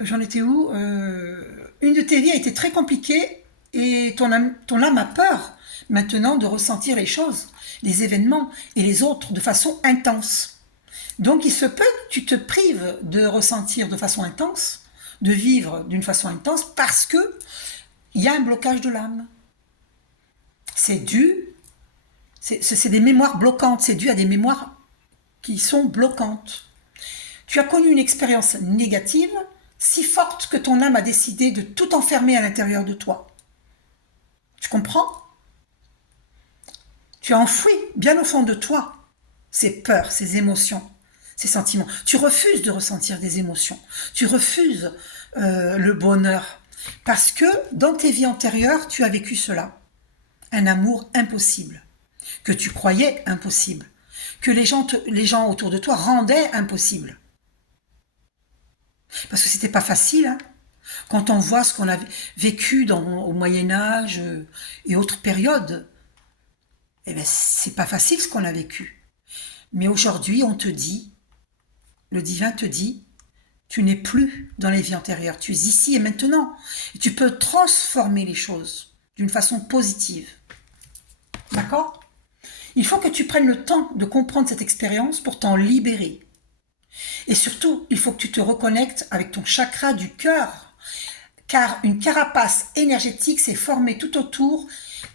J'en étais où? Une de tes vies a été très compliquée et ton âme a peur maintenant de ressentir les choses, les événements et les autres de façon intense. Donc il se peut que tu te prives de ressentir de façon intense, de vivre d'une façon intense parce que il y a un blocage de l'âme. C'est des mémoires bloquantes, c'est dû à des mémoires qui sont bloquantes. Tu as connu une expérience négative si forte que ton âme a décidé de tout enfermer à l'intérieur de toi. Tu comprends? Tu as enfoui bien au fond de toi ces peurs, ces émotions, ces sentiments. Tu refuses de ressentir des émotions. Tu refuses le bonheur parce que dans tes vies antérieures, tu as vécu cela. un amour impossible, que tu croyais impossible, que les gens autour de toi rendaient impossible. Parce que c'était pas facile, hein. Quand on voit ce qu'on a vécu au Moyen-Âge et autres périodes, eh ben, c'est pas facile ce qu'on a vécu. Mais aujourd'hui, on te dit, le divin te dit, tu n'es plus dans les vies antérieures, tu es ici et maintenant. Et tu peux transformer les choses d'une façon positive. D'accord? Il faut que tu prennes le temps de comprendre cette expérience pour t'en libérer. Et surtout, il faut que tu te reconnectes avec ton chakra du cœur, car une carapace énergétique s'est formée tout autour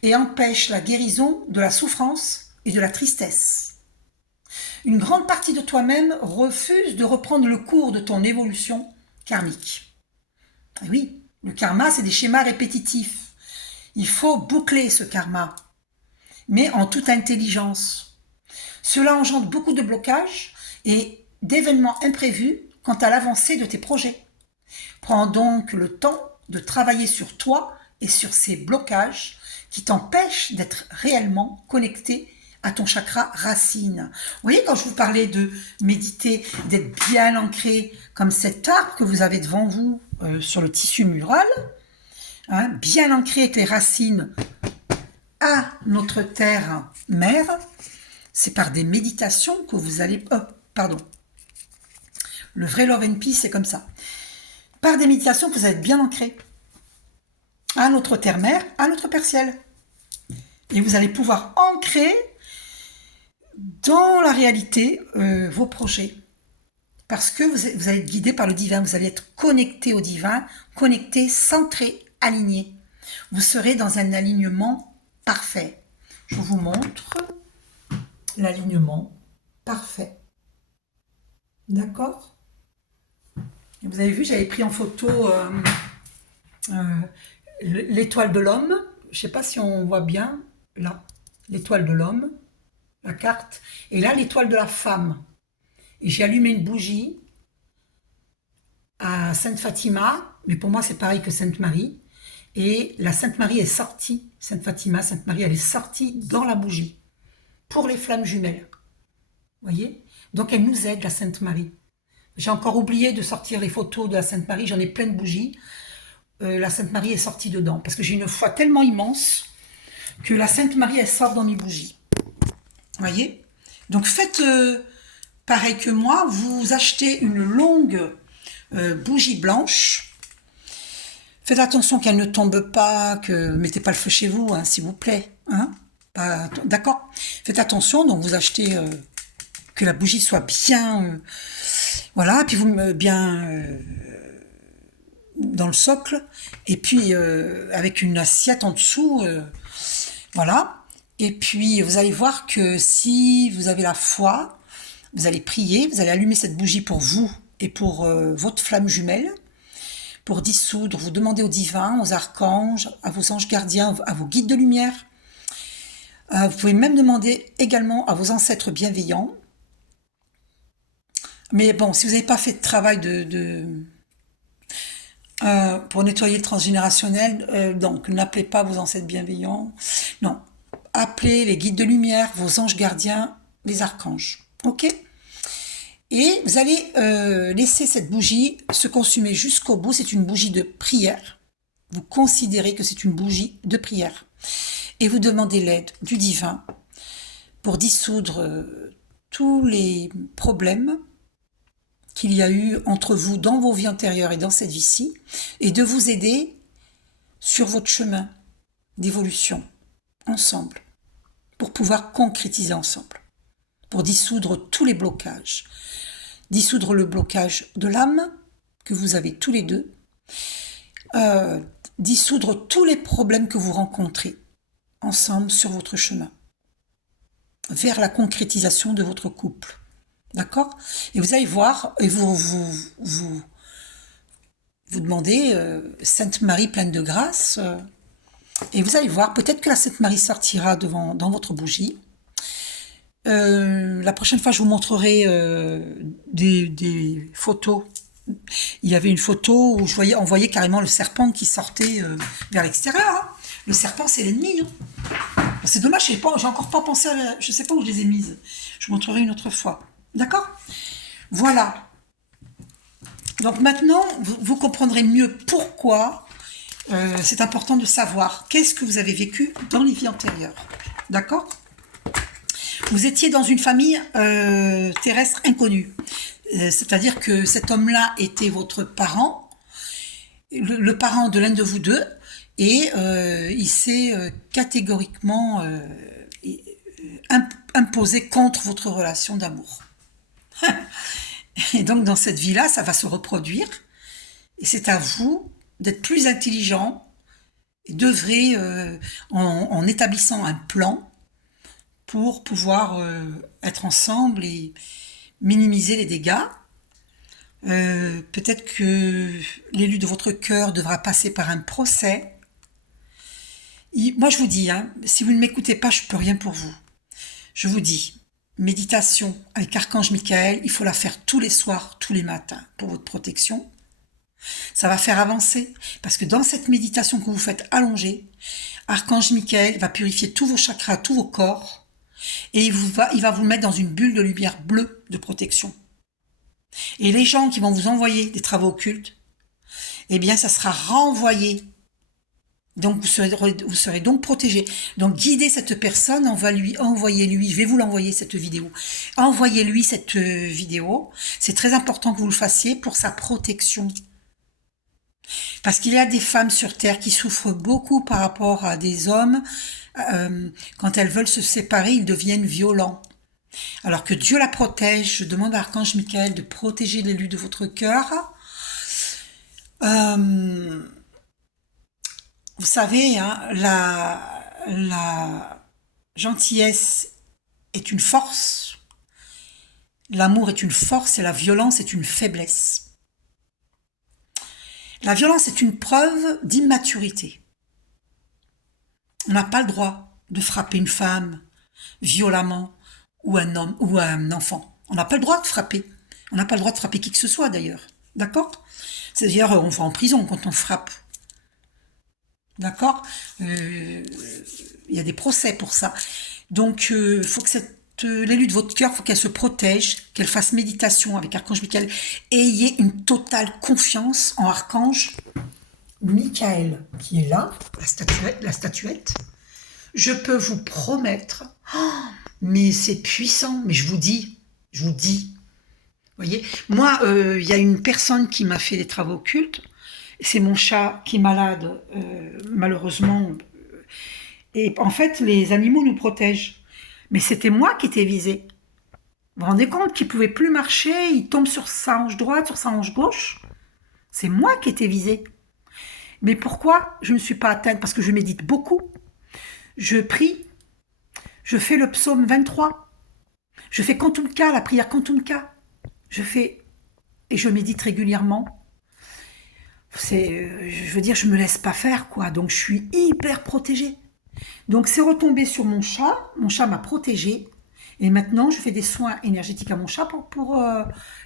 et empêche la guérison de la souffrance et de la tristesse. Une grande partie de toi-même refuse de reprendre le cours de ton évolution karmique. Et oui, le karma, c'est des schémas répétitifs. Il faut boucler ce karma, mais en toute intelligence. Cela engendre beaucoup de blocages et d'événements imprévus quant à l'avancée de tes projets. Prends donc le temps de travailler sur toi et sur ces blocages qui t'empêchent d'être réellement connecté à ton chakra racine. Vous voyez, quand je vous parlais de méditer, d'être bien ancré comme cet arbre que vous avez devant vous sur le tissu mural, hein, bien ancré avec les racines à notre terre mère, c'est par des méditations que vous allez... Le vrai Love and Peace, c'est comme ça. Par des méditations que vous allez être bien ancré à notre terre-mère, à notre Père Ciel. Et vous allez pouvoir ancrer dans la réalité vos projets. Parce que vous allez être guidé par le divin, vous allez être connecté au divin, connecté, centré, aligné. Vous serez dans un alignement parfait. Je vous montre l'alignement parfait. D'accord? Vous avez vu, j'avais pris en photo l'étoile de l'homme. Je ne sais pas si on voit bien, là, l'étoile de l'homme, la carte. Et là, l'étoile de la femme. Et j'ai allumé une bougie à Sainte Fatima, mais pour moi, c'est pareil que Sainte Marie. Et la Sainte Marie est sortie, Sainte Fatima, Sainte Marie, elle est sortie dans la bougie pour les flammes jumelles. Vous voyez? Donc, elle nous aide, la Sainte Marie. J'ai encore oublié de sortir les photos de la Sainte Marie, j'en ai plein de bougies. La Sainte Marie est sortie dedans, parce que j'ai une foi tellement immense que la Sainte Marie, elle sort dans mes bougies. Vous voyez? Donc faites pareil que moi, vous achetez une longue bougie blanche. Faites attention qu'elle ne tombe pas, que mettez pas le feu chez vous, hein, s'il vous plaît. Hein? D'accord? Faites attention, donc vous achetez que la bougie soit bien... voilà, puis vous bien dans le socle, et puis avec une assiette en dessous, voilà. Et puis vous allez voir que si vous avez la foi, vous allez prier, vous allez allumer cette bougie pour vous et pour votre flamme jumelle, pour dissoudre, vous demandez au divin, aux archanges, à vos anges gardiens, à vos guides de lumière. Vous pouvez même demander également à vos ancêtres bienveillants. Mais bon, si vous n'avez pas fait de travail pour nettoyer le transgénérationnel, donc n'appelez pas vos ancêtres bienveillants. Non, appelez les guides de lumière, vos anges gardiens, les archanges. Ok? Et vous allez laisser cette bougie se consumer jusqu'au bout. C'est une bougie de prière. Vous considérez que c'est une bougie de prière. Et vous demandez l'aide du divin pour dissoudre tous les problèmes qu'il y a eu entre vous dans vos vies antérieures et dans cette vie-ci, et de vous aider sur votre chemin d'évolution, ensemble, pour pouvoir concrétiser ensemble, pour dissoudre tous les blocages, dissoudre le blocage de l'âme que vous avez tous les deux, dissoudre tous les problèmes que vous rencontrez ensemble sur votre chemin, vers la concrétisation de votre couple. D'accord? Et vous allez voir, et vous demandez Sainte Marie pleine de grâce, et vous allez voir, peut-être que la Sainte Marie sortira dans votre bougie. La prochaine fois, je vous montrerai des photos. Il y avait une photo où on voyait carrément le serpent qui sortait vers l'extérieur. Hein. Le serpent, c'est l'ennemi. Hein. C'est dommage, j'ai encore pas pensé je sais pas où je les ai mises. Je vous montrerai une autre fois. D'accord? Voilà. Donc maintenant, vous comprendrez mieux pourquoi c'est important de savoir qu'est-ce que vous avez vécu dans les vies antérieures. D'accord? Vous étiez dans une famille terrestre inconnue. C'est-à-dire que cet homme-là était votre parent, le parent de l'un de vous deux, et il s'est catégoriquement imposé contre votre relation d'amour. Et donc dans cette vie-là, ça va se reproduire, et c'est à vous d'être plus intelligent et d'œuvrer en établissant un plan pour pouvoir être ensemble et minimiser les dégâts. Peut-être que l'élu de votre cœur devra passer par un procès. Moi je vous dis, hein, si vous ne m'écoutez pas, je ne peux rien pour vous. Je vous dis, méditation avec Archange Michael, il faut la faire tous les soirs, tous les matins pour votre protection. Ça va faire avancer, parce que dans cette méditation que vous faites allongée, Archange Michael va purifier tous vos chakras, tous vos corps, et il va vous mettre dans une bulle de lumière bleue de protection. Et les gens qui vont vous envoyer des travaux occultes, eh bien, ça sera renvoyé. Donc, vous serez donc protégé. Donc, guidez cette personne, envoyez-lui, je vais vous l'envoyer cette vidéo. Envoyez-lui cette vidéo. C'est très important que vous le fassiez pour sa protection. Parce qu'il y a des femmes sur Terre qui souffrent beaucoup par rapport à des hommes. Quand elles veulent se séparer, ils deviennent violents. Alors que Dieu la protège, je demande à Archange Michael de protéger l'élu de votre cœur. Vous savez, hein, la gentillesse est une force, l'amour est une force et la violence est une faiblesse. La violence est une preuve d'immaturité. On n'a pas le droit de frapper une femme violemment ou un homme ou un enfant. On n'a pas le droit de frapper. On n'a pas le droit de frapper qui que ce soit d'ailleurs. D'accord? C'est-à-dire on va en prison quand on frappe. D'accord? Il y a des procès pour ça. Donc il faut que l'élu de votre cœur, il faut qu'elle se protège, qu'elle fasse méditation avec Archange Michael. Ayez une totale confiance en Archange Michael, qui est là, la statuette. Je peux vous promettre, mais c'est puissant, mais je vous dis, vous voyez, moi, il y a une personne qui m'a fait des travaux occultes, c'est mon chat qui est malade, malheureusement, et en fait, les animaux nous protègent, mais c'était moi qui étais visée. Vous vous rendez compte qu'il ne pouvait plus marcher, il tombe sur sa hanche droite, sur sa hanche gauche, c'est moi qui étais visée. Mais pourquoi je ne suis pas atteinte? Parce que je médite beaucoup, je prie, je fais le psaume 23, je fais Kantumka, la prière Kantumka, et je médite régulièrement. Je veux dire, je me laisse pas faire, quoi. Donc, je suis hyper protégée. Donc, c'est retombé sur mon chat m'a protégée, et maintenant, je fais des soins énergétiques à mon chat pour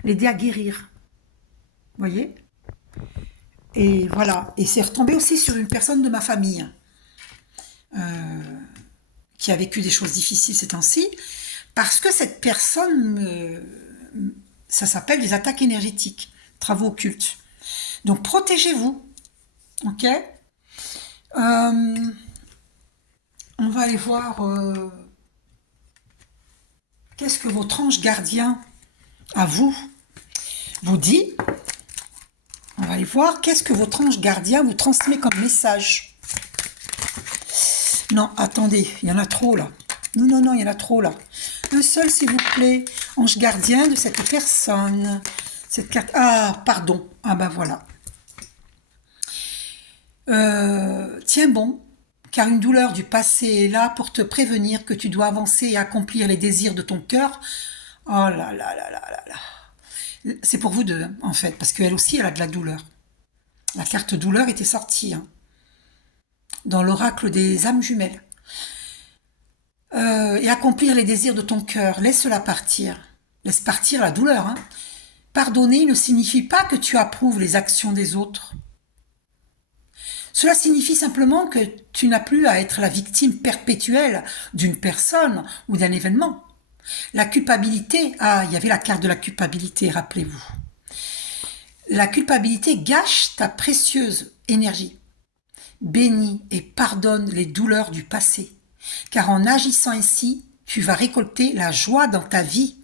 l'aider à guérir. Vous voyez? Et voilà, et c'est retombé aussi sur une personne de ma famille qui a vécu des choses difficiles ces temps-ci, parce que cette personne, ça s'appelle des attaques énergétiques, travaux occultes. Donc protégez-vous, ok? On va aller voir qu'est-ce que votre ange gardien à vous dit. On va aller voir qu'est-ce que votre ange gardien vous transmet comme message. Non, attendez, il y en a trop là. Non, il y en a trop là. Un seul, s'il vous plaît. Ange gardien de cette personne. Cette carte. Ah, pardon. Ah ben voilà. Tiens bon, car une douleur du passé est là pour te prévenir que tu dois avancer et accomplir les désirs de ton cœur. Oh là là là là là là. C'est pour vous deux, hein, en fait, parce qu'elle aussi, elle a de la douleur. La carte douleur était sortie hein, dans l'oracle des âmes jumelles. Et accomplir les désirs de ton cœur, laisse-la partir. Laisse partir la douleur. Hein. Pardonner ne signifie pas que tu approuves les actions des autres. Cela signifie simplement que tu n'as plus à être la victime perpétuelle d'une personne ou d'un événement. La culpabilité, ah, il y avait la carte de la culpabilité, rappelez-vous. La culpabilité gâche ta précieuse énergie. Bénis et pardonne les douleurs du passé, car en agissant ainsi, tu vas récolter la joie dans ta vie.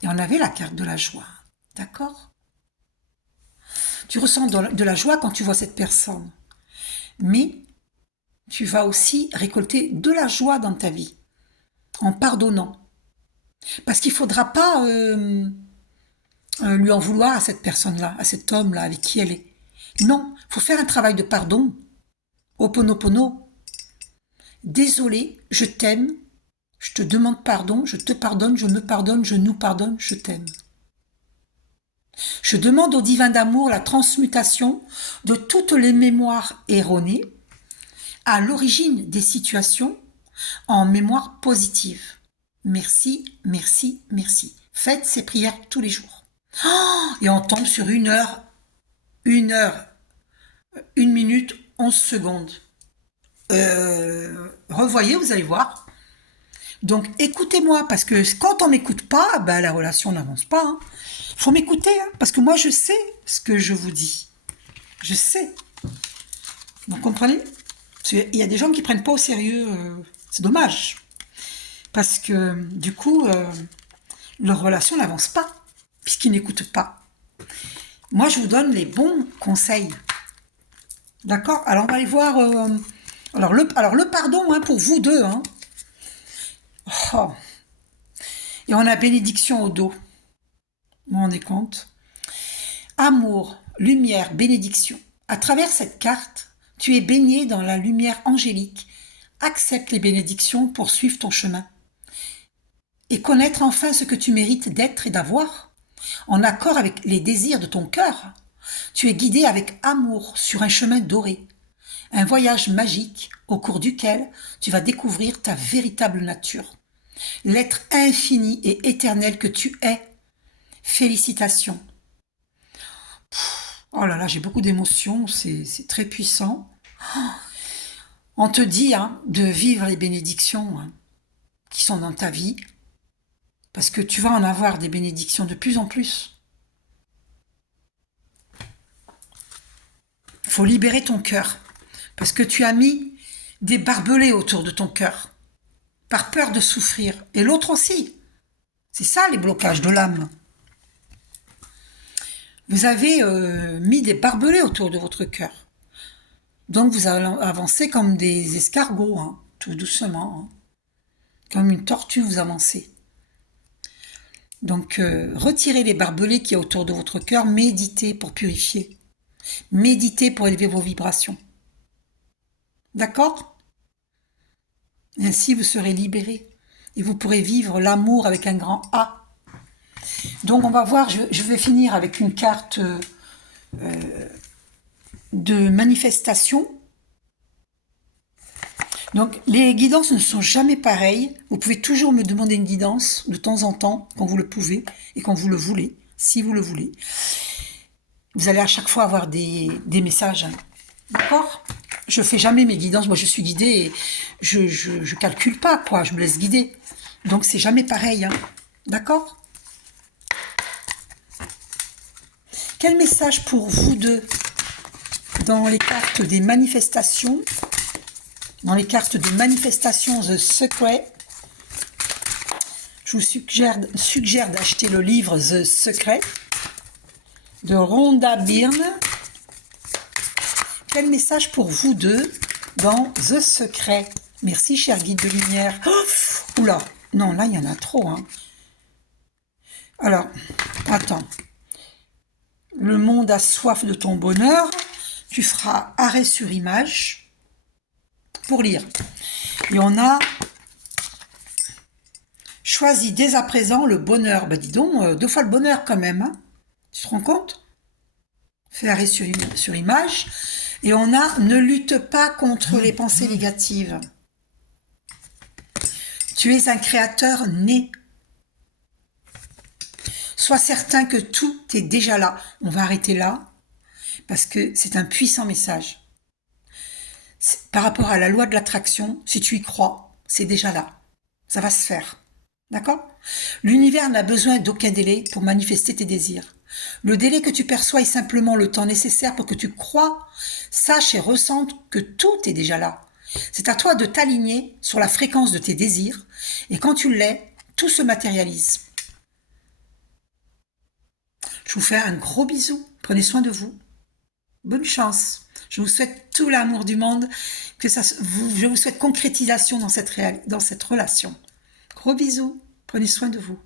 Et on avait la carte de la joie, d'accord? Tu ressens de la joie quand tu vois cette personne, mais tu vas aussi récolter de la joie dans ta vie, en pardonnant. Parce qu'il ne faudra pas lui en vouloir à cette personne-là, à cet homme-là avec qui elle est. Non, il faut faire un travail de pardon. Ho'oponopono. Désolé, je t'aime, je te demande pardon, je te pardonne, je me pardonne, je nous pardonne, je t'aime. Je demande au divin d'amour la transmutation de toutes les mémoires erronées à l'origine des situations en mémoire positive. Merci, merci, merci. Faites ces prières tous les jours. Oh, et on tombe sur 1 heure, 1 minute, 11 secondes. Revoyez, vous allez voir. Donc écoutez-moi, parce que quand on m'écoute pas, ben, la relation n'avance pas. Hein. Faut m'écouter, hein, parce que moi je sais ce que je vous dis. Je sais. Vous comprenez? Parce qu'il y a des gens qui prennent pas au sérieux. C'est dommage. Parce que du coup, leur relation n'avance pas, puisqu'ils n'écoutent pas. Moi, je vous donne les bons conseils. D'accord? Alors, on va aller voir... alors, le pardon, hein, pour vous deux. Hein. Oh. Et on a bénédiction au dos. Vous vous rendez compte? Amour, lumière, bénédiction. À travers cette carte, tu es baigné dans la lumière angélique. Accepte les bénédictions pour suivre ton chemin. Et connaître enfin ce que tu mérites d'être et d'avoir, en accord avec les désirs de ton cœur. Tu es guidé avec amour sur un chemin doré, un voyage magique au cours duquel tu vas découvrir ta véritable nature, l'être infini et éternel que tu es. Félicitations. Oh là là, j'ai beaucoup d'émotions, c'est très puissant. On te dit hein, de vivre les bénédictions hein, qui sont dans ta vie, parce que tu vas en avoir des bénédictions de plus en plus. Il faut libérer ton cœur, parce que tu as mis des barbelés autour de ton cœur, par peur de souffrir, et l'autre aussi. C'est ça les blocages de l'âme. Vous avez mis des barbelés autour de votre cœur. Donc vous allez avancer comme des escargots, hein, tout doucement. Hein. Comme une tortue, vous avancez. Donc retirez les barbelés qu'il y a autour de votre cœur, méditez pour purifier. Méditez pour élever vos vibrations. D'accord? Ainsi vous serez libéré. Et vous pourrez vivre l'amour avec un grand A. Donc on va voir, je vais finir avec une carte de manifestation. Donc les guidances ne sont jamais pareilles. Vous pouvez toujours me demander une guidance de temps en temps, quand vous le pouvez et quand vous le voulez, si vous le voulez. Vous allez à chaque fois avoir des messages. Hein. D'accord? Je fais jamais mes guidances. Moi, je suis guidée et je calcule pas, quoi. Je me laisse guider. Donc, c'est jamais pareil. Hein. D'accord? Quel message pour vous deux dans les cartes des manifestations? Dans les cartes de manifestation The Secret, je vous suggère d'acheter le livre The Secret de Rhonda Byrne. Quel message pour vous deux dans The Secret? Merci, cher guide de lumière. Oh, oula, non, là, il y en a trop. Hein. Alors, attends. Le monde a soif de ton bonheur. Tu feras arrêt sur image pour lire. Et on a choisi dès à présent le bonheur. Ben dis donc, 2 fois le bonheur quand même. Hein. Tu te rends compte? Fais arrêt sur image. Et on a ne lutte pas contre les pensées négatives. Tu es un créateur né. Sois certain que tout est déjà là. On va arrêter là. parce que c'est un puissant message. Par rapport à la loi de l'attraction, si tu y crois, c'est déjà là. Ça va se faire. D'accord? L'univers n'a besoin d'aucun délai pour manifester tes désirs. Le délai que tu perçois est simplement le temps nécessaire pour que tu crois, saches et ressentes que tout est déjà là. C'est à toi de t'aligner sur la fréquence de tes désirs, et quand tu l'es, tout se matérialise. Je vous fais un gros bisou. Prenez soin de vous. Bonne chance. Je vous souhaite tout l'amour du monde. Je vous souhaite concrétisation dans cette relation. Gros bisous. Prenez soin de vous.